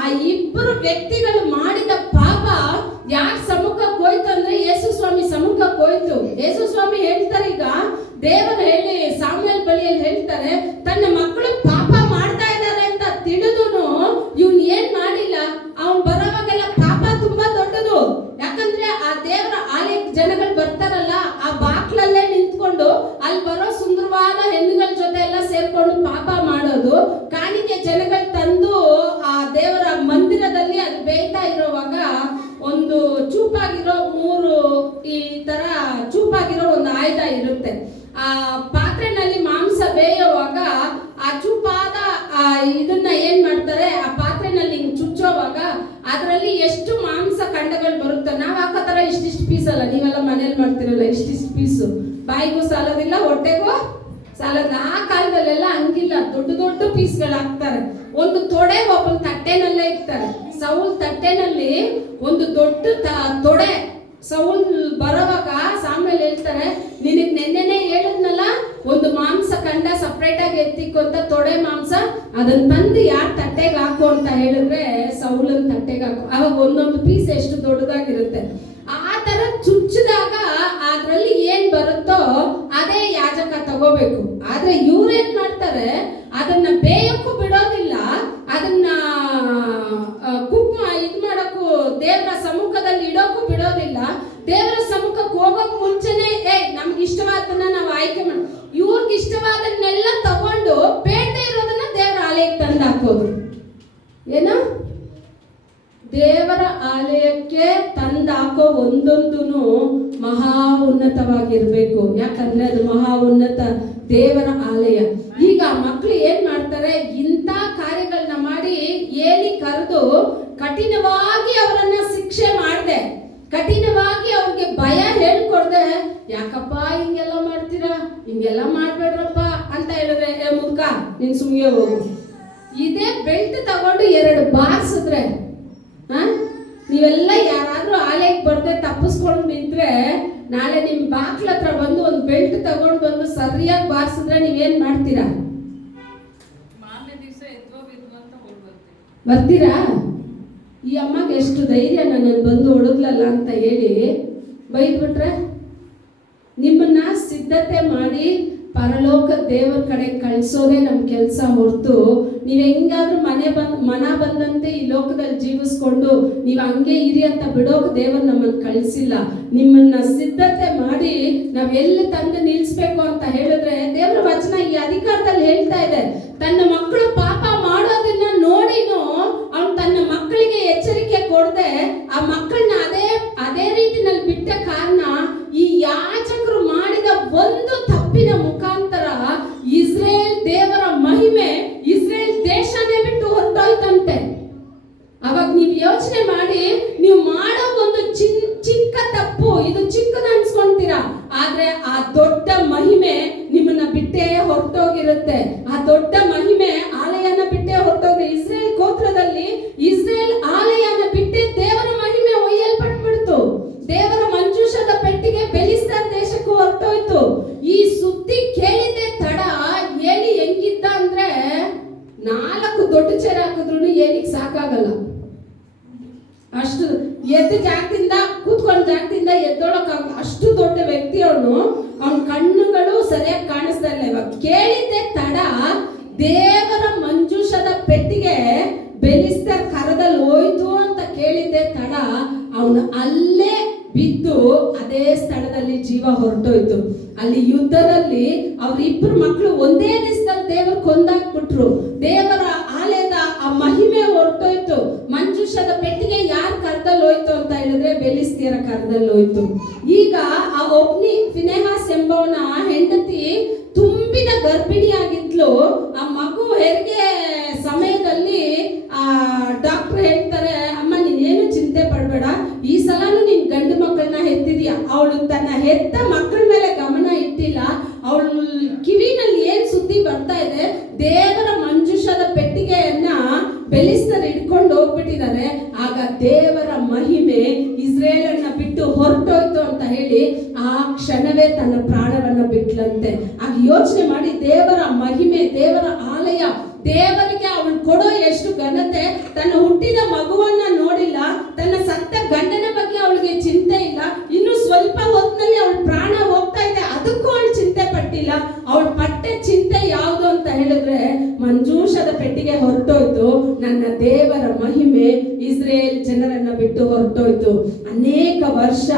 ಆ ಇಬ್ಬರು ವ್ಯಕ್ತಿಗಳು ಮಾಡಿದ ಪಾಪ ಯಾರ ಸಮ್ಮುಖಕ್ಕೆ ಹೋಯ್ತು ಅಂದ್ರೆ ಯೇಸು ಸ್ವಾಮಿ ಸಮ್ಮುಖಕ್ಕೆ ಹೋಯ್ತು. ಯೇಸು ಸ್ವಾಮಿ ಹೇಳ್ತಾರೆ, ಈಗ ದೇವರು ಹೇಳಿ ಸಾಮ್ಯಲ್ ಬಳಿಯಲ್ಲಿ ಹೇಳ್ತಾರೆ, ತನ್ನ ಮಕ್ಕಳು ಪಾಪ ಮಾಡ್ತಾ ಇದ್ದಾರೆ ಅಂತ ತಿಳಿದುನು ಇವ್ನು ಏನ್ ಮಾಡಿಲ್ಲ. ಅವ್ನು ಬರೋವಾಗೆಲ್ಲ ಪಾಪ ತುಂಬಾ ದೊಡ್ಡದು. ಯಾಕಂದ್ರೆ ಆ ದೇವರ ಆಲಯಕ್ಕೆ ಜನಗಳು ಬರ್ತಾರಲ್ಲ, ಆ ಬಾಕ್ಲಲ್ಲೇ ನಿಂತ್ಕೊಂಡು ಅಲ್ಲಿ ಬರೋ ಸುಂದರವಾದ ಹೆಣ್ಣುಗಳ ಜೊತೆ ಎಲ್ಲ ಸೇರ್ಕೊಂಡು ಪಾಪ ಮಾಡೋದು. ಕಾಣಿಕೆ ಜನಗಳು ತಂದು ಆ ದೇವರ ಮಂದಿರದಲ್ಲಿ ಅದು ಬೇಯ್ತಾ ಇರೋವಾಗ ಒಂದು ಚೂಪಾಗಿರೋ 3 ಈ ತರ ಚೂಪಾಗಿರೋ ಒಂದು ಆಯುಧ ಇರುತ್ತೆ. ಆ ಪಾತ್ರೆನಲ್ಲಿ ಮಾಂಸ ಬೇಯುವಾಗ ಆ ಚೂಪಾದ ಇದನ್ನ ಏನ್ ಮಾಡ್ತಾರೆ, ಆ ಪಾತ್ರೆನಲ್ಲಿ ಹಿಂಗ್ ಚುಚ್ಚೋವಾಗ ಅದರಲ್ಲಿ ಎಷ್ಟು ಮಾಂಸ ಖಂಡಗಳು ಬರುತ್ತೆ. ನಾವ್ ಹಾಕೋತರ ಇಷ್ಟಿಷ್ಟು ಪೀಸ್ ಅಲ್ಲ, ನೀವೆಲ್ಲ ಮನೇಲಿ ಮಾಡ್ತಿರಲ್ಲ ಇಷ್ಟಿಷ್ಟು ಪೀಸು, ಬಾಯಿಗೂ ಸಾಲೋದಿಲ್ಲ, ಹೊಟ್ಟೆಗೂ ಸಾಲದ. ಆ ಕಾಲದಲ್ಲೆಲ್ಲ ಹಂಗಿಲ್ಲ, ದೊಡ್ಡ ದೊಡ್ಡ ಪೀಸ್ಗಳು ಹಾಕ್ತಾರೆ. ಒಂದು ತೊಡೆ ಒಬ್ಬನ ತಟ್ಟೆನಲ್ಲೇ ಇರ್ತಾರೆ. ಸೌಲ್ ತಟ್ಟೆನಲ್ಲಿ ಒಂದು ದೊಡ್ಡ ತೊಡೆ. ಸೌಲ್ ಬರೋವಾಗ ಸಾಮೇಲೆ ಹೇಳ್ತಾರೆ, ನಿನಗೆ ನೆನ್ನೆನೆ ಹೇಳಿದ್ನಲ್ಲ ಒಂದು ಮಾಂಸ ಖಂಡ ಸಪ್ರೇಟ್ ಆಗಿ ಎತ್ತಿಕ್ಕು ಅಂತ, ತೊಡೆ ಮಾಂಸ ಅದನ್ನ ತಂದು ಯಾರ ತಟ್ಟೆಗೆ ಹಾಕು ಅಂತ ಹೇಳಿದ್ರೆ ಸೌಲನ್ ತಟ್ಟೆಗೆ ಹಾಕು. ಅವಾಗ ಒಂದೊಂದು ಪೀಸ್ ಎಷ್ಟು ದೊಡ್ಡದಾಗಿರುತ್ತೆ. ಆ ತರ ಚುಚ್ಚಿದಾಗ ಅದ್ರಲ್ಲಿ ಏನ್ ಬರುತ್ತೋ ಅದೇ ಯಾಜಕ ತಗೋಬೇಕು. ಆದ್ರೆ ಇವ್ರೇನ್ ಮಾಡ್ತಾರೆ, ಅದನ್ನ ಬೇಯಕ್ಕೂ ಬಿಡೋದಿಲ್ಲ, ಅದನ್ನ ಇದ್ ಮಾಡಕ್ಕೂ ದೇವರ ಸಮ್ಮುಖದಲ್ಲಿ ಇಡೋಕ್ಕೂ ಬಿಡೋದಿಲ್ಲ. ದೇವರ ಸಮ್ಮುಖಕ್ಕೆ ಹೋಗೋಕ್ ಮುಂಚೆನೆ ನಮ್ಗೆ ಇಷ್ಟವಾದನ್ನ ನಾವು ಆಯ್ಕೆ ಮಾಡಿ, ಇವ್ರಿಗೆ ಇಷ್ಟವಾದನ್ನೆಲ್ಲ ತಗೊಂಡು ಬೇಡದೆ ಇರೋದನ್ನ ದೇವರ ಆಲಯಕ್ಕೆ ತಂದು ಹಾಕೋದು. ಏನೋ ದೇವರ ಆಲಯಕ್ಕೆ ತಂದಾಕೋ ಒಂದೊಂದು ಮಹಾ ಉನ್ನತವಾಗಿರ್ಬೇಕು. ಯಾಕಂದ್ರೆ ಅದು ಮಹಾ ಉನ್ನತ ದೇವರ ಆಲಯ. ಈಗ ಮಕ್ಕಳು ಏನ್ ಮಾಡ್ತಾರೆ, ಇಂಥ ಕಾರ್ಯಗಳನ್ನ ಮಾಡಿ ಏಲಿ ಕರೆದು ಕಠಿಣವಾಗಿ ಅವರನ್ನ ಶಿಕ್ಷೆ ಮಾಡ್ದೆ, ಕಠಿಣವಾಗಿ ಅವ್ರಿಗೆ ಭಯ ಹೇಳ್ಕೊಡ್ದೆ. ಯಾಕಪ್ಪ ಹಿಂಗೆಲ್ಲ ಮಾಡ್ತೀರಾ, ಹಿಂಗೆಲ್ಲ ಮಾಡ್ಬೇಡ್ರಪ್ಪ ಅಂತ ಹೇಳಿದ್ರೆ, ಮುದ್ಕ ನೀನ್ ಸುಮ್ಗೆ ಹೋಗು. ಇದೇ ಬೆಲ್ಟ್ ತಗೊಂಡು 2 ಬಾರಿಸಿದ್ರೆ, ನೀವೆಲ್ಲ ಯಾರಾದ್ರೂ ಆಲಯಕ್ಕೆ ಬರ್ದೆ ತಪ್ಪಿಸ್ಕೊಂಡು ನಿಂತ್ರೆ ನಾಳೆ ನಿಮ್ ಬಾಕ್ಲ ಹತ್ರ ಬಂದು ಒಂದು ಬೆಲ್ಟ್ ತಗೊಂಡು ಬಂದು ಸರಿಯಾಗಿ ಬಾರಿಸಿದ್ರೆ ನೀವೇನ್ ಮಾಡ್ತೀರಾ? ಬರ್ತೀರಾ? ಈ ಅಮ್ಮಗೆ ಎಷ್ಟು ಧೈರ್ಯ ನನ್ನನ್ನು ಬಂದು ಹೊಡೆದ್ಲಲ್ಲ ಅಂತ ಹೇಳಿ ಬೈದ್ಬಿಟ್ರೆ, ನಿಮ್ಮನ್ನ ಸಿದ್ಧತೆ ಮಾಡಿ ಪರಲೋಕ ದೇವರ ಕಡೆ ಕಳಿಸೋದೇ ನಮ್ಮ ಕೆಲಸ ಹೊರತು ನೀವು ಹೆಂಗಾದ್ರೂ ಮನ ಬಂದಂತೆ ಈ ಲೋಕದಲ್ಲಿ ಜೀವಿಸ್ಕೊಂಡು ನೀವು ಹಂಗೆ ಇರಿ ಅಂತ ಬಿಡೋಕೆ ದೇವರು ನಮ್ಮನ್ನು ಕಳಿಸಿಲ್ಲ. ನಿಮ್ಮನ್ನ ಸಿದ್ಧತೆ ಮಾಡಿ ನಾವ್ ಎಲ್ಲಿ ತಂದು ನಿಲ್ಲಿಸ್ಬೇಕು ಅಂತ ಹೇಳಿದ್ರೆ ದೇವರ ವಚನ ಈ ಅಧಿಕಾರದಲ್ಲಿ ಹೇಳ್ತಾ ಇದೆ. ತನ್ನ ಮಕ್ಕಳು ಪಾಪ ಮಾಡೋದನ್ನ ನೋಡಿನೂ ಅವನು ತನ್ನ ಮಕ್ಕಳಿಗೆ ಎಚ್ಚರಿಕೆ ಕೊಡದೆ ಆ ಮಕ್ಕಳನ್ನ ಅದೇ ರೀತಿನಲ್ಲಿ ಬಿಟ್ಟ ಕಾರಣ ಈ ಯಾಜಕರು ಮಾಡಿದ ಒಂದು ತಪ್ಪಿನ ಮುಖಾಂತರ ಇಸ್ರೇಲ್ ದೇವರ ಮಹಿಮೆ ಇಸ್ರೇಲ್ ದೇಶನೇ ಬಿಟ್ಟು ಹೊರಟೋಯ್ತಂತೆ. ಅವಾಗ ನೀವು ಯೋಚನೆ ಮಾಡಿ, ನೀವು ಮಾಡೋ ಒಂದು ಚಿಕ್ಕ ತಪ್ಪು ಇದು ಚಿಕ್ಕದ ಅನ್ಸ್ಕೊಂತೀರಾ, ಆದ್ರೆ ಆ ದೊಡ್ಡ ಮಹಿಮೆ ನಿಮ್ಮನ್ನ ಬಿಟ್ಟೇ ಹೊರಟೋಗಿರುತ್ತೆ. ಆ ದೊಡ್ಡ ಮಹಿಮೆ ಆಲಯನ ಬಿಟ್ಟೇ ಹೊರಟೋಗಿ ಇಸ್ರೇಲ್ ಗೋತ್ರದಲ್ಲಿ ಇಸ್ರೇಲ್ ಆಲಯನ ಬಿಟ್ಟೆ ದೇವರ ಮಹಿಮೆ ಒಯ್ಯಲ್ಪಟ್ಬಿಡ್ತು. ದೇವರ ಮಂಜೂಷದ ಪೆಟ್ಟಿಗೆ ಬೆಲಿಸ್ತಾನ್ ದೇಶಕ್ಕೂ ಹೊರಟೋಯ್ತು. ಈ ಸುದ್ದಿ ಕೇಳಿದೆ ತಡ ಏಲಿ ಹೆಂಗಿದ್ದ ಅಂದ್ರೆ 4 ದೊಡ್ಡ ಚೇರ್ ಹಾಕಿದ್ರು ಏಲಿಗೆ ಸಾಕಾಗಲ್ಲ. ಅಷ್ಟು ಎದ್ದು ಜಾಗದಿಂದ ಕೂತ್ಕೊಂಡ ಜಾಗದಿಂದ ಎದ್ದೊಳಕ್ ಅಷ್ಟು ದೊಡ್ಡ ವ್ಯಕ್ತಿ ಅವನು. ಅವನ ಕಣ್ಣುಗಳು ಸರಿಯಾಗಿ ಕಾಣಿಸ್ತಾ ಇಲ್ಲ. ಇವಾಗ ಹೊರಟೋಯ್ತು. ಅಲ್ಲಿ ಯುದ್ಧದಲ್ಲಿ ಅವ್ರಿಬ್ರು ಮಕ್ಕಳು ಒಂದೇ ದಿವಸದಲ್ಲಿ ದೇವರು ಕೊಂದಾಕ್ಬಿಟ್ರು. ದೇವರ ಆಲಯದ ಆ ಮಹಿಮೆ ಹೊರಟೋಯ್ತು. ಮಂಜೂಷದ ಪೆಟ್ಟಿಗೆ ಯಾರು ಕರ್ದಲ್ಲಿ ಹೋಯ್ತು ಅಂತ ಹೇಳಿದ್ರೆ ಬೆಲಿಸ್ತಿಯರ ಕರ್ದಲ್ಲಿ ಹೋಯ್ತು. ಈಗ ಆ ಒಬ್ನಿ ಫಿನೆಹಾಸ್ ಎಂಬವನ ಹೆಂಡತಿ ತುಂಬಿದ ಗರ್ಭಿಣಿಯಾಗಿದ್ಲು. ಆ ಮಗು ಹೆರಿಗೆ ಸಮಯದಲ್ಲಿ ಆ ಡಾಕ್ಟರ್ ಹೇಳ್ತಾರೆ, ಅಮ್ಮ ನೀನೇನು ಚಿಂತೆ ಪಡಬೇಡ, ಈ ಸಲನು ನೀನ್ ಗಂಡು ಮಕ್ಕಳನ್ನ ಹೆತ್ತಿದ್ಯಾ. ಅವಳು ತನ್ನ ಹೆತ್ತ ಮಕ್ಕಳ ಮೇಲೆ ಗಮನ ಇಟ್ಟಿಲ್ಲ. ಅವಳು ಕಿವಿನಲ್ಲಿ ಏನ್ ಸುದ್ದಿ ಬರ್ತಾ ಇದೆ, ದೇವರ ಮಂಜೂಷದ ಪೆಟ್ಟಿಗೆಯನ್ನ ಬೆಲಿಸ್ತರು ಹಿಡ್ಕೊಂಡು ಹೋಗ್ಬಿಟ್ಟಿದ್ದಾರೆ. ಆಗ ದೇವರ ಮಹಿಮೆ ಇಸ್ರೇಲನ್ನ ಬಿಟ್ಟು ಹೊರಟೋಯ್ತು ಅಂತ ಹೇಳಿ ಆ ಕ್ಷಣವೇ ತನ್ನ ಪ್ರಾಣವನ್ನ ಬಿಟ್ಲಂತೆ. ಆಗ ಯೋಚನೆ ಮಾಡಿ, ದೇವರ ಮಹಿಮೆ, ದೇವರ ಆಲಯ, ದೇವರಿಗೆ ಅವಳು ಕೊಡೋ ಎಷ್ಟು ಘನತೆ. ತನ್ನ ಹುಟ್ಟಿದ ಮಗುವನ್ನ ನೋಡಿಲ್ಲ, ತನ್ನ ಸತ್ತ ಗಂಡನ ಬಗ್ಗೆ ಅವಳಿಗೆ ಚಿಂತೆ ಇಲ್ಲ. ಇನ್ನು ಸ್ವಲ್ಪ ಹೊತ್ತಿನಲ್ಲಿ ಅವಳ ಪ್ರಾಣ ಹೋಗ್ತಾ ಇದೆ, ಅದಕ್ಕೂ ಅವಳು ಚಿಂತೆ ಪಟ್ಟಿಲ್ಲ. ಅವಳು ಪಟ್ಟ ಚಿಂತೆ ಯಾವುದು ಅಂತ ಹೇಳಿದ್ರೆ, ಮಂಜೂಷದ ಪೆಟ್ಟಿಗೆ ಹೊರಟೋಯ್ತು, ನನ್ನ ದೇವರ ಮಹಿಮೆ ಇಸ್ರೇಲ್ ಜನರನ್ನ ಬಿಟ್ಟು ಹೊರಟೋಯ್ತು. ಅನೇಕ ವರ್ಷ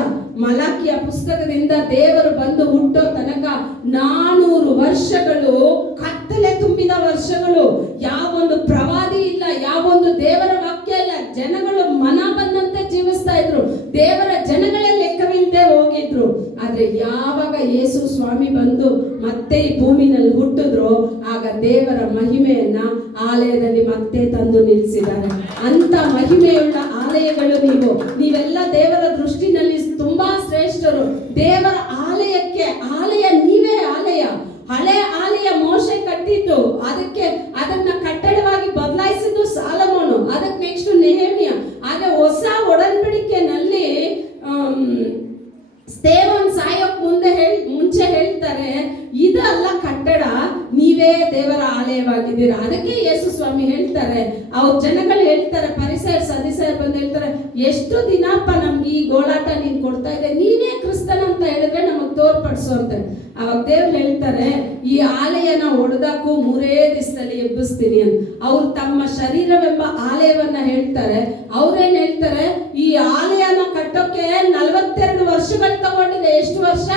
ಮಲಾಕಿಯ ಪುಸ್ತಕದಿಂದ ದೇವರು ಬಂದು ಹುಟ್ಟೋ ತನಕ 400 ವರ್ಷಗಳು ಕತ್ತಲೆ ತುಂಬಿದ ವರ್ಷಗಳು. ಯಾವೊಂದು ಪ್ರವಾದಿ ಇಲ್ಲ, ಯಾವೊಂದು ದೇವರ ವಾಕ್ಯ ಇಲ್ಲ. ಜನಗಳು ಮನ ಬಂದಂತೆ ಜೀವಿಸ್ತಾ ಇದ್ರು. ದೇವರ ಜನಗಳೇ ಲೆಕ್ಕವಿಲ್ಲದೆ ಹೋಗಿದ್ರು. ಆದ್ರೆ ಯಾವಾಗ ಯೇಸು ಸ್ವಾಮಿ ಬಂದು ಮತ್ತೆ ಈ ಭೂಮಿನಲ್ಲಿ ಹುಟ್ಟಿದ್ರು, ಆಗ ದೇವರ ಮಹಿಮೆಯನ್ನ ಆಲಯದಲ್ಲಿ ಮತ್ತೆ ತಂದು ನಿಲ್ಲಿಸಿದ್ದಾರೆ. ಅಂತ ಮಹಿಮೆಯುಳ್ಳ ಆಲಯಗಳು ನೀವೆಲ್ಲ ದೇವರ ದೃಷ್ಟಿನಲ್ಲಿ ತುಂಬಾ ಶ್ರೇಷ್ಠರು. ದೇವರ ಆಲಯಕ್ಕೆ ಆಲಯ ನೀವೇ ಆಲಯ. ಹಳೆ ಆಲಯ ಮೋಶೆ ಕಟ್ಟಿದ್ದು, ಅದನ್ನ ಕಟ್ಟಡವಾಗಿ ಬದಲಾಯಿಸಿದ್ದು ಸಾಲಮೋನು, ಅದಕ್ಕೆ ನೆಕ್ಸ್ಟ್ ನೆಹೆಮ್ಯ. ಆದ್ರೆ ಹೊಸ ಒಡಂಬಡಿಕೆನಲ್ಲಿ ಸ್ಟೇವನ್ ಸಾಯೋಕ್ ಮುಂಚೆ ಹೇಳ್ತಾರೆ, ಇದಲ್ಲ ಕಟ್ಟಡ, ನೀವೇ ದೇವರ ಆಲಯವಾಗಿದ್ದೀರಾ. ಅದಕ್ಕೆ ಯೇಸು ಸ್ವಾಮಿ ಹೇಳ್ತಾರೆ, ಅವ್ರ ಜನಗಳು ಹೇಳ್ತಾರೆ, ಪರಿಸರ ಸದಿಸರ್ ಬಂದು ಹೇಳ್ತಾರೆ, ಎಷ್ಟು ದಿನಪ್ಪ ನಮ್ಗೆ ಈ ಗೋಳಾಟ ನೀನ್ ಕೊಡ್ತಾ ಇದೆ, ನೀನೇ ಕ್ರಿಸ್ತನ ಅಂತ ಹೇಳಿದ್ರೆ ನಮಗ್ ತೋರ್ಪಡಿಸು ಅಂತ. ಅವಾಗ ದೇವ್ರು ಹೇಳ್ತಾರೆ, ಈ ಆಲಯನ ಒಡೆದಾಕು 3 ದಿವಸದಲ್ಲಿ ಎಬ್ಬಿಸ್ತೀನಿ ಅಂತ. ಅವ್ರು ತಮ್ಮ ಶರೀರವೆಂಬ ಆಲಯವನ್ನ ಹೇಳ್ತಾರೆ. ಅವ್ರೇನ್ ಹೇಳ್ತಾರೆ, ಈ ಆಲಯನ ಕಟ್ಟೋಕೆ 42 ವರ್ಷಗಳು ತಗೊಂಡಿದೆ. ಎಷ್ಟು ವರ್ಷ?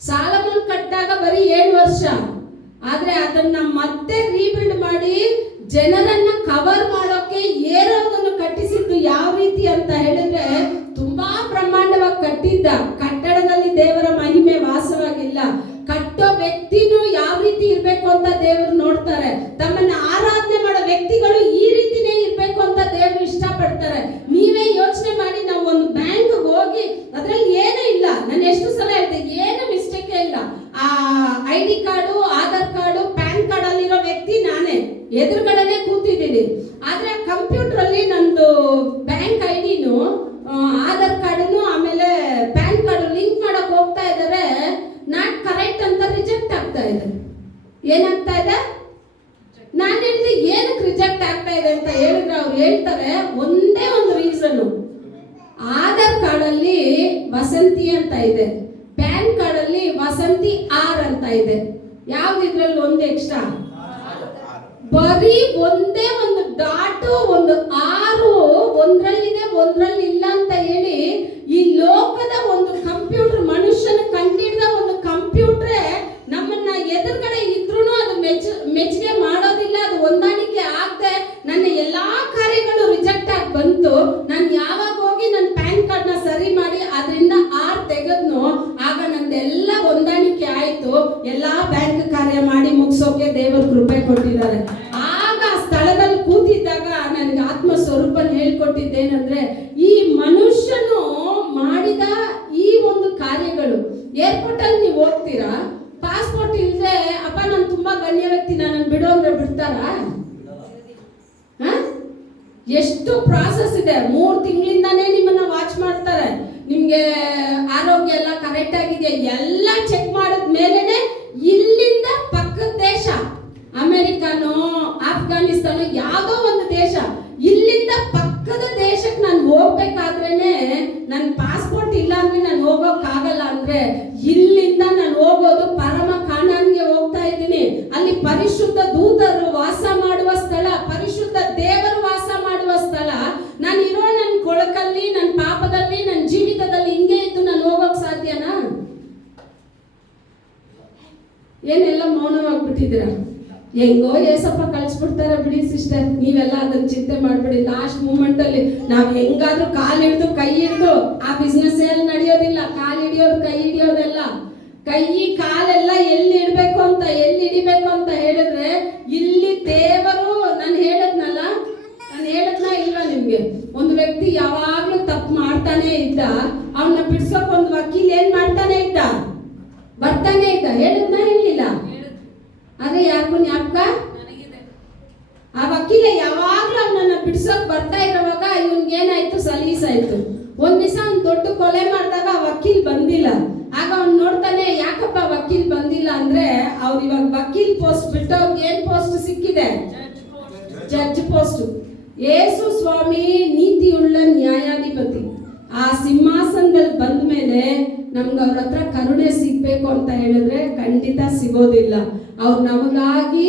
ಸಾಲಮೋನ್ ಕಟ್ಟಾಗ ಬರೀ 7 ವರ್ಷ. ಆದ್ರೆ ಅದನ್ನ ಮತ್ತೆ ರೀಬಿಲ್ಡ್ ಮಾಡಿ ಜನರನ್ನ ಕವರ್ ಮಾಡೋಕೆ ಏರೋದನ್ನು ಕಟ್ಟಿಸಿದ್ದು ಯಾವ ರೀತಿ ಅಂತ ಹೇಳಿದ್ರೆ, ತುಂಬಾ ಬ್ರಹ್ಮಾಂಡವಾಗಿ ಕಟ್ಟಿದ್ದ. ಕಟ್ಟಡದಲ್ಲಿ ದೇವರ ಮಹಿಮೆ ವಾಸವಾಗಿಲ್ಲ. ಕಟ್ಟೋ ವ್ಯಕ್ತಿನೂ ಯಾವ ರೀತಿ ಇರ್ಬೇಕು ಅಂತ ದೇವರು ನೋಡ್ತಾರೆ. ತಮ್ಮನ್ನ ಆರಾಧನೆ ಮಾಡೋ ವ್ಯಕ್ತಿಗಳು ಈ ರೀತಿನೇ ಇರ್ಬೇಕು ಅಂತ ದೇವರು ಇಷ್ಟಪಡ್ತಾರೆ. ನೀವೇ ಯೋಚನೆ ಮಾಡಿ, ನಾವು ಒಂದು ಬ್ಯಾಂಕ್ ಹೋಗಿ ಅದ್ರಲ್ಲಿ ಏನೂ ಇಲ್ಲ, ನಾನು ಎಷ್ಟು ಸಲ ಹೇಳ್ತೇನೆ, ಏನು ಮಿಸ್ಟೇಕ್ ಇಲ್ಲ. ಆ ID card, Aadhaar card, PAN card ಅಲ್ಲಿರೋ ವ್ಯಕ್ತಿ ನಾನೇ, ಎದುರುಗಡೆನೆ ಕೂತಿದ್ದೀನಿ. ಆದ್ರೆ ಕಂಪ್ಯೂಟರ್ ಅಲ್ಲಿ ನಂದು ಬ್ಯಾಂಕ್ ಐಡಿನು, ಆಧಾರ್ ಕಾರ್ಡನು, ಆಮೇಲೆ ಪ್ಯಾನ್ ಕಾರ್ಡ್ ಲಿಂಕ್ ಮಾಡಕ್ ಹೋಗ್ತಾ ಇದ್ದಾರೆ, ನಾಟ್ ಕರೆಕ್ಟ್ ಅಂತ ರಿಜೆಕ್ಟ್ ಆಗ್ತಾ ಇದೆ. ಏನಾಗ್ತಾ ಇದೆ? ನಾನು ಹೇಳಿದೆ ಏನಕ್ಕೆ ರಿಜೆಕ್ಟ್ ಆಗ್ತಾ ಇದೆ ಅಂತ ಹೇಳಿದ್ರೆ ಅವ್ರು ಹೇಳ್ತಾರೆ, ಒಂದೇ ಒಂದು ರೀಸನ್, ಆಧಾರ್ ಕಾರ್ಡ್ ಅಲ್ಲಿ ವಸಂತಿ ಅಂತ ಇದೆ, ಪ್ಯಾನ್ ಕಾರ್ಡ್ ಅಲ್ಲಿ ವಸಂತಿ ಆರ್ ಅಂತ ಇದೆ. ಯಾವ್ದಿದ್ರಲ್ಲಿ ಒಂದು ಎಕ್ಸ್ಟ್ರಾ? ಬರೀ ಒಂದೇ ಒಂದು ಡಾಟು, ಒಂದು ಆರು ಒಂದ್ರಲ್ಲಿದೆ, ಒಂದ್ರಲ್ಲಿ ಇಲ್ಲ ಅಂತ ಹೇಳಿ ಈ ಲೋಕದ ಒಂದು ಕಂಪ್ಯೂಟರ್, ಮನುಷ್ಯನ ಕಂಡಿಡಿದ ಒಂದು ಕಂಪ್ಯೂಟ್ರೇ ನಮ್ಮನ್ನ ಎದುರುಗಡೆ ಇದ್ರೂ ಅದು ಮೆಚ್ಚುಗೆ ಮಾಡೋದಿಲ್ಲ. ಅದು ಹೊಂದಾಣಿಕೆ ಆಗದೆ ನನ್ನ ಎಲ್ಲಾ ಕಾರ್ಯಗಳು ರಿಜೆಕ್ಟ್ ಆಗಿ ಬಂತು. ನಾನು ಯಾವಾಗ ಹೋಗಿ ನನ್ನ ಪ್ಯಾನ್ ಕಾರ್ಡ್ ನ ಸರಿ ಮಾಡಿ ಅದರಿಂದ ಆರ್ ತೆಗೆದ್ನು, ಆಗ ನಂದೆಲ್ಲ ಹೊಂದಾಣಿಕೆ ಆಯ್ತು. ಎಲ್ಲಾ ಬ್ಯಾಂಕ್ ಕಾರ್ಯ ಮಾಡಿ ಮುಗಿಸೋಕೆ ದೇವರು ಕೃಪೆ ಕೊಟ್ಟಿದ್ದಾರೆ. ಆಗ ಸ್ಥಳದಲ್ಲಿ ಕೂತಿದ್ದಾಗ ನನಗೆ ಆತ್ಮ ಸ್ವರೂಪನ ಹೇಳ್ಕೊಟ್ಟಿದ್ದೇನೆಂದ್ರೆ, ಈ ಮನುಷ್ಯನು ಮಾಡಿದ ಈ ಒಂದು ಕಾರ್ಯಗಳು. ಏರ್ಪೋರ್ಟ್ ಅಲ್ಲಿ ನೀವು ಹೋಗ್ತೀರಾ, ಪಾಸ್ಪೋರ್ಟ್ ಇಲ್ಲದೆ ಅಪ್ಪ ನಾನು ತುಂಬಾ ಗಣ್ಯ ವ್ಯಕ್ತಿ, ನಾನು ಬಿಡು ಅಂದ್ರೆ ಬಿಡ್ತಾರಾ? ಎಷ್ಟು ಪ್ರಾಸೆಸ್ ಇದೆ. 3 ತಿಂಗಳಿಂದಾನೇ ನಿಮ್ಮನ್ನ ವಾಚ್ ಮಾಡ್ತಾರೆ. ನಿಮ್ಗೆ ಆರೋಗ್ಯ ಎಲ್ಲ ಕರೆಕ್ಟ್ ಆಗಿದೆ ಎಲ್ಲ ಚೆಕ್ ಮಾಡಿದ ಮೇಲೆನೆ ಇಲ್ಲಿಂದ ಪಕ್ಕದ ದೇಶ, ಅಮೆರಿಕನೋ ಆಫ್ಘಾನಿಸ್ತಾನೋ ಯಾವುದೋ ಒಂದು ದೇಶ, ಇಲ್ಲಿಂದ ಪಕ್ಕದ ದೇಶಕ್ಕೆ ನಾನು ಹೋಗ್ಬೇಕಾದ್ರೇನೆ ನನ್ನ ಪಾಸ್ಪೋರ್ಟ್ ಇಲ್ಲ ಅಂದ್ರೆ ನಾನು ಹೋಗೋಕ್ಕಾಗಲ್ಲ. ಅಂದ್ರೆ ಇಲ್ಲಿಂದ ನಾನು ಹೋಗೋದು ಪರಮ ಕಾನಾನ್ಗೆ ಹೋಗ್ತಾ ಇದ್ದೀನಿ. ಅಲ್ಲಿ ಪರಿಶುದ್ಧ ದೂತರು ವಾಸ ಮಾಡುವ ಸ್ಥಳ, ಪರಿಶುದ್ಧ ದೇವರು ವಾಸ ಮಾಡುವ ಸ್ಥಳ. ನಾನು ಇರೋ ನನ್ನ ಕೊಳಕಲ್ಲಿ, ನನ್ನ ಪಾಪದಲ್ಲಿ, ನನ್ನ ಜೀವಿತದಲ್ಲಿ ಹಿಂಗೆ ಇದ್ದು ನಾನು ಹೋಗೋಕ್ ಸಾಧ್ಯ? ಏನೆಲ್ಲ ಮೌನವಾಗ್ಬಿಟ್ಟಿದ್ದೀರಾ? ಹೆಂಗೋ ಏಸಪ್ಪ ಕಳ್ಸ್ಬಿಡ್ತಾರೆ ಬಿಡಿ ಸಿಸ್ಟರ್, ನೀವೆಲ್ಲ ಅದನ್ನ ಚಿಂತೆ ಮಾಡ್ಬಿಡಿ. ಲಾಸ್ಟ್ ಮೂಮೆಂಟ್ ಅಲ್ಲಿ ನಾವು ಹೆಂಗಾದ್ರೂ ಕಾಲ್ ಹಿಡ್ದು ಕೈ ಹಿಡ್ದು ಆ ಬಿಸ್ನೆಸ್ ಏನ್ ನಡೆಯೋದಿಲ್ಲ. ಕಾಲ್ ಹಿಡಿಯೋದು ಕೈ ಹಿಡಿಯೋದೆಲ್ಲ, ಕೈ ಕಾಲೆಲ್ಲ ಎಲ್ಲಿ ಇಡ್ಬೇಕು ಅಂತ ಎಲ್ಲಿ ಹಿಡಿಬೇಕು ಅಂತ ಹೇಳಿದ್ರೆ ಇಲ್ಲಿ ದೇವರು ನಾನು ಹೇಳದ್ನಾ ಇಲ್ವಾ ನಿಮ್ಗೆ? ಒಂದು ವ್ಯಕ್ತಿ ಯಾವಾಗ್ಲೂ ತಪ್ಪು ಮಾಡ್ತಾನೆ ಇದ್ದ, ಅವನ್ನ ಬಿಡ್ಸೋಕ್ ಒಂದು ವಕೀಲ್ ಏನ್ ಮಾಡ್ತಾನೆ ಇದ್ದ? ಬರ್ತಾನೆ ಇದ್ದ. ಹೇಳಿದ್ನಾ ಹೇಳಿಲ್ಲ? ಅದೇ ಯಾರಿಗೂ ಜ್ಞಾಪಕ? ಆ ವಕೀಲ ಯಾವಾಗ್ಲೂ ಅವನನ್ನ ಬಿಡ್ಸೋಕ್ ಬರ್ತಾ ಇರೋವಾಗ ಇವನ್ಗೇನಾಯ್ತು? ಸಲೀಸಾಯ್ತು. ಒಂದ್ ದಿವಸ ಅವ್ನು ದೊಡ್ಡ ಕೊಲೆ ಮಾಡಿದಾಗ ಆ ವಕೀಲ್ ಬಂದಿಲ್ಲ. ಆಗ ಅವ್ನು ನೋಡ್ತಾನೆ, ಯಾಕಪ್ಪ ವಕೀಲ್ ಬಂದಿಲ್ಲ ಅಂದ್ರೆ ಅವ್ರು ಇವಾಗ ವಕೀಲ್ ಪೋಸ್ಟ್ ಬಿಟ್ಟು ಅವ್ರಿಗೆ ಏನ್ ಪೋಸ್ಟ್ ಸಿಕ್ಕಿದೆ? Judge post. ಯೇಸು ಸ್ವಾಮಿ ನೀತಿಯುಳ್ಳ ನ್ಯಾಯಾಧಿಪತಿ. ಆ ಸಿಂಹಾಸನದಲ್ಲಿ ಬಂದ ಮೇಲೆ ನಮ್ಗೆ ಅವ್ರ ಹತ್ರ ಕರುಣೆ ಸಿಗ್ಬೇಕು ಅಂತ ಹೇಳಿದ್ರೆ ಖಂಡಿತ ಸಿಗೋದಿಲ್ಲ. ಅವ್ರು ನಮಗಾಗಿ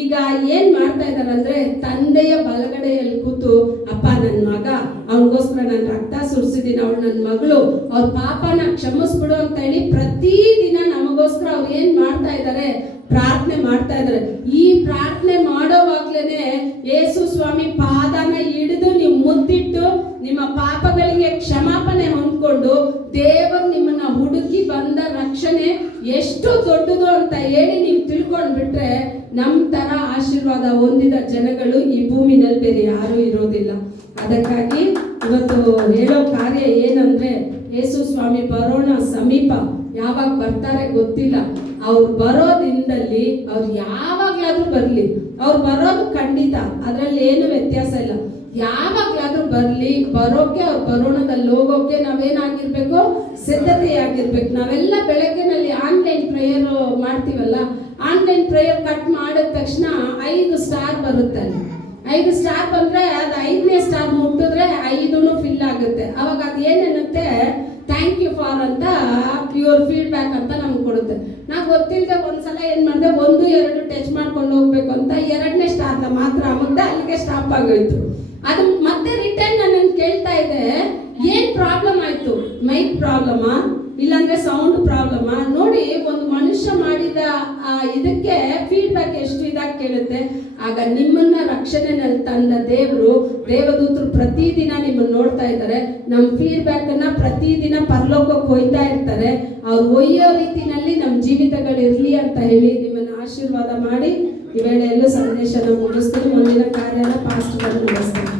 ಈಗ ಏನ್ ಮಾಡ್ತಾ ಇದಾರೆ ಅಂದ್ರೆ ತಂದೆಯ ಬಲಗಡೆಯಲ್ಲಿ ಕೂತು, ಅಪ್ಪ ನನ್ನ ಮಗ, ಅವನಿಗೋಸ್ಕರ ನಾನು ರಕ್ತ ಸುರಿಸಿದ್ದೀನಿ, ಅವಳು ನನ್ನ ಮಗಳು, ಅವ್ರ ಪಾಪನ ಕ್ಷಮಿಸ್ಬಿಡು ಅಂತ ಹೇಳಿ ಪ್ರತಿದಿನ ನಮಗೋಸ್ಕರ ಅವ್ರು ಏನ್ ಮಾಡ್ತಾ ಇದ್ದಾರೆ? ಪ್ರಾರ್ಥನೆ ಮಾಡ್ತಾ ಇದ್ದಾರೆ. ಈ ಪ್ರಾರ್ಥನೆ ಮಾಡೋವಾಗ್ಲೇನೆ ಯೇಸು ಸ್ವಾಮಿ ಪಾದನ ಹಿಡಿದು ನೀವು ಮುದ್ದಿಟ್ಟು ನಿಮ್ಮ ಪಾಪಗಳಿಗೆ ಕ್ಷಮಾಪಣೆ ಹೊಂದ್ಕೊಂಡು ದೇವರು ನಿಮ್ಮನ್ನ ಹುಡುಕಿ ಬಂದ ರಕ್ಷಣೆ ಎಷ್ಟು ದೊಡ್ಡದು ಅಂತ ಹೇಳಿ ನೀವು ತಿಳ್ಕೊಂಡ್ಬಿಟ್ರೆ ನಮ್ಮ ತರ ಆಶೀರ್ವಾದ ಹೊಂದಿದ ಜನಗಳು ಈ ಭೂಮಿನಲ್ಲಿ ಬೇರೆ ಯಾರೂ ಇರೋದಿಲ್ಲ. ಅದಕ್ಕಾಗಿ ಇವತ್ತು ಹೇಳೋ ಕಾರ್ಯ ಏನಂದ್ರೆ, ಯೇಸು ಸ್ವಾಮಿ ಬರೋಣ ಸಮೀಪ. ಯಾವಾಗ ಬರ್ತಾರೆ ಗೊತ್ತಿಲ್ಲ. ಅವ್ರು ಬರೋದಿಂದಲ್ಲಿ ಅವ್ರು ಯಾವಾಗ್ಲಾದ್ರೂ ಬರ್ಲಿ, ಅವ್ರು ಬರೋದು ಖಂಡಿತ, ಅದ್ರಲ್ಲಿ ಏನು ವ್ಯತ್ಯಾಸ ಇಲ್ಲ. ಯಾವಾಗ್ಲಾದ್ರೂ ಬರ್ಲಿ, ಬರೋಕೆ ಅವ್ರು ಬರೋಣದಲ್ಲಿ ಹೋಗೋಕೆ ನಾವೇನಾಗಿರ್ಬೇಕು? ಸಿದ್ಧತೆಯಾಗಿರ್ಬೇಕು. ನಾವೆಲ್ಲ ಬೆಳಗ್ಗೆನಲ್ಲಿ ಆನ್ಲೈನ್ ಪ್ರೇಯರ್ ಮಾಡ್ತೀವಲ್ಲ, ಆನ್ಲೈನ್ ಪ್ರೇಯರ್ ಕಟ್ ಮಾಡಿದ ತಕ್ಷಣ 5 ಸ್ಟಾರ್ ಬರುತ್ತೆ. 5 ಸ್ಟಾರ್ ಬಂದ್ರೆ ಅದು 5ನೇ ಸ್ಟಾರ್ ಮುಟ್ಟಿದ್ರೆ 5 ಫಿಲ್ ಆಗುತ್ತೆ. ಅವಾಗ ಅದು ಏನನ್ನುತ್ತೆ? ಥ್ಯಾಂಕ್ ಯು ಫಾರ್ ಅಂತ ಪ್ಯೂರ್ ಫೀಡ್ಬ್ಯಾಕ್ ಅಂತ ನಮ್ಗೆ ಕೊಡುತ್ತೆ. ನಾವು ಗೊತ್ತಿಲ್ಲದೆ ಒಂದ್ಸಲ ಏನ್ ಮಾಡಿದೆ, 1, 2 ಟಚ್ ಮಾಡ್ಕೊಂಡು ಹೋಗ್ಬೇಕು ಅಂತ 2ನೇ ಸ್ಟಾರ್ನ ಮಾತ್ರ ಅಮಗ್ದೆ, ಅಲ್ಲಿಗೆ ಸ್ಟಾಪ್ ಆಗೋಯ್ತು. ಅದು ಮತ್ತೆ ರಿಟರ್ನ್ ನನ್ನ ಕೇಳ್ತಾ ಇದೆ, ಏನ್ ಪ್ರಾಬ್ಲಮ್ ಆಯ್ತು? ಮೈಕ್ ಪ್ರಾಬ್ಲಮಾ ಇಲ್ಲಾಂದ್ರೆ ಸೌಂಡ್ ಪ್ರಾಬ್ಲಮಾ? ನೋಡಿ, ಒಂದು ಮನುಷ್ಯ ಮಾಡಿದ ಇದಕ್ಕೆ ಫೀಡ್ಬ್ಯಾಕ್ ಎಷ್ಟು ಇದಾಗಿ ಕೇಳುತ್ತೆ. ಆಗ ನಿಮ್ಮನ್ನ ರಕ್ಷಣೆನಲ್ಲಿ ತಂದ ದೇವದೂತರು ಪ್ರತಿದಿನ ನಿಮ್ಮನ್ನ ನೋಡ್ತಾ ಇದ್ದಾರೆ. ನಮ್ಮ ಫೀಡ್ಬ್ಯಾಕ್ ಅನ್ನ ಪ್ರತಿದಿನ ಪರಲೋಕಕ್ಕೆ ಒಯ್ತಾ ಇರ್ತಾರೆ. ಅವ್ರು ಒಯ್ಯೋ ರೀತಿನಲ್ಲಿ ನಮ್ಮ ಜೀವಿತಗಳಿರ್ಲಿ ಅಂತ ಹೇಳಿ ನಿಮ್ಮನ್ನ ಆಶೀರ್ವಾದ ಮಾಡಿ ಈ ವೇಳೆಯಲ್ಲೂ ಸಂದೇಶನ ಮುಗಿಸ್ತೀನಿ. ಮುಂದಿನ ಕಾರ್ಯನ ಪಾಸ್ಟ್ ನಡೆಸ್ತೀನಿ.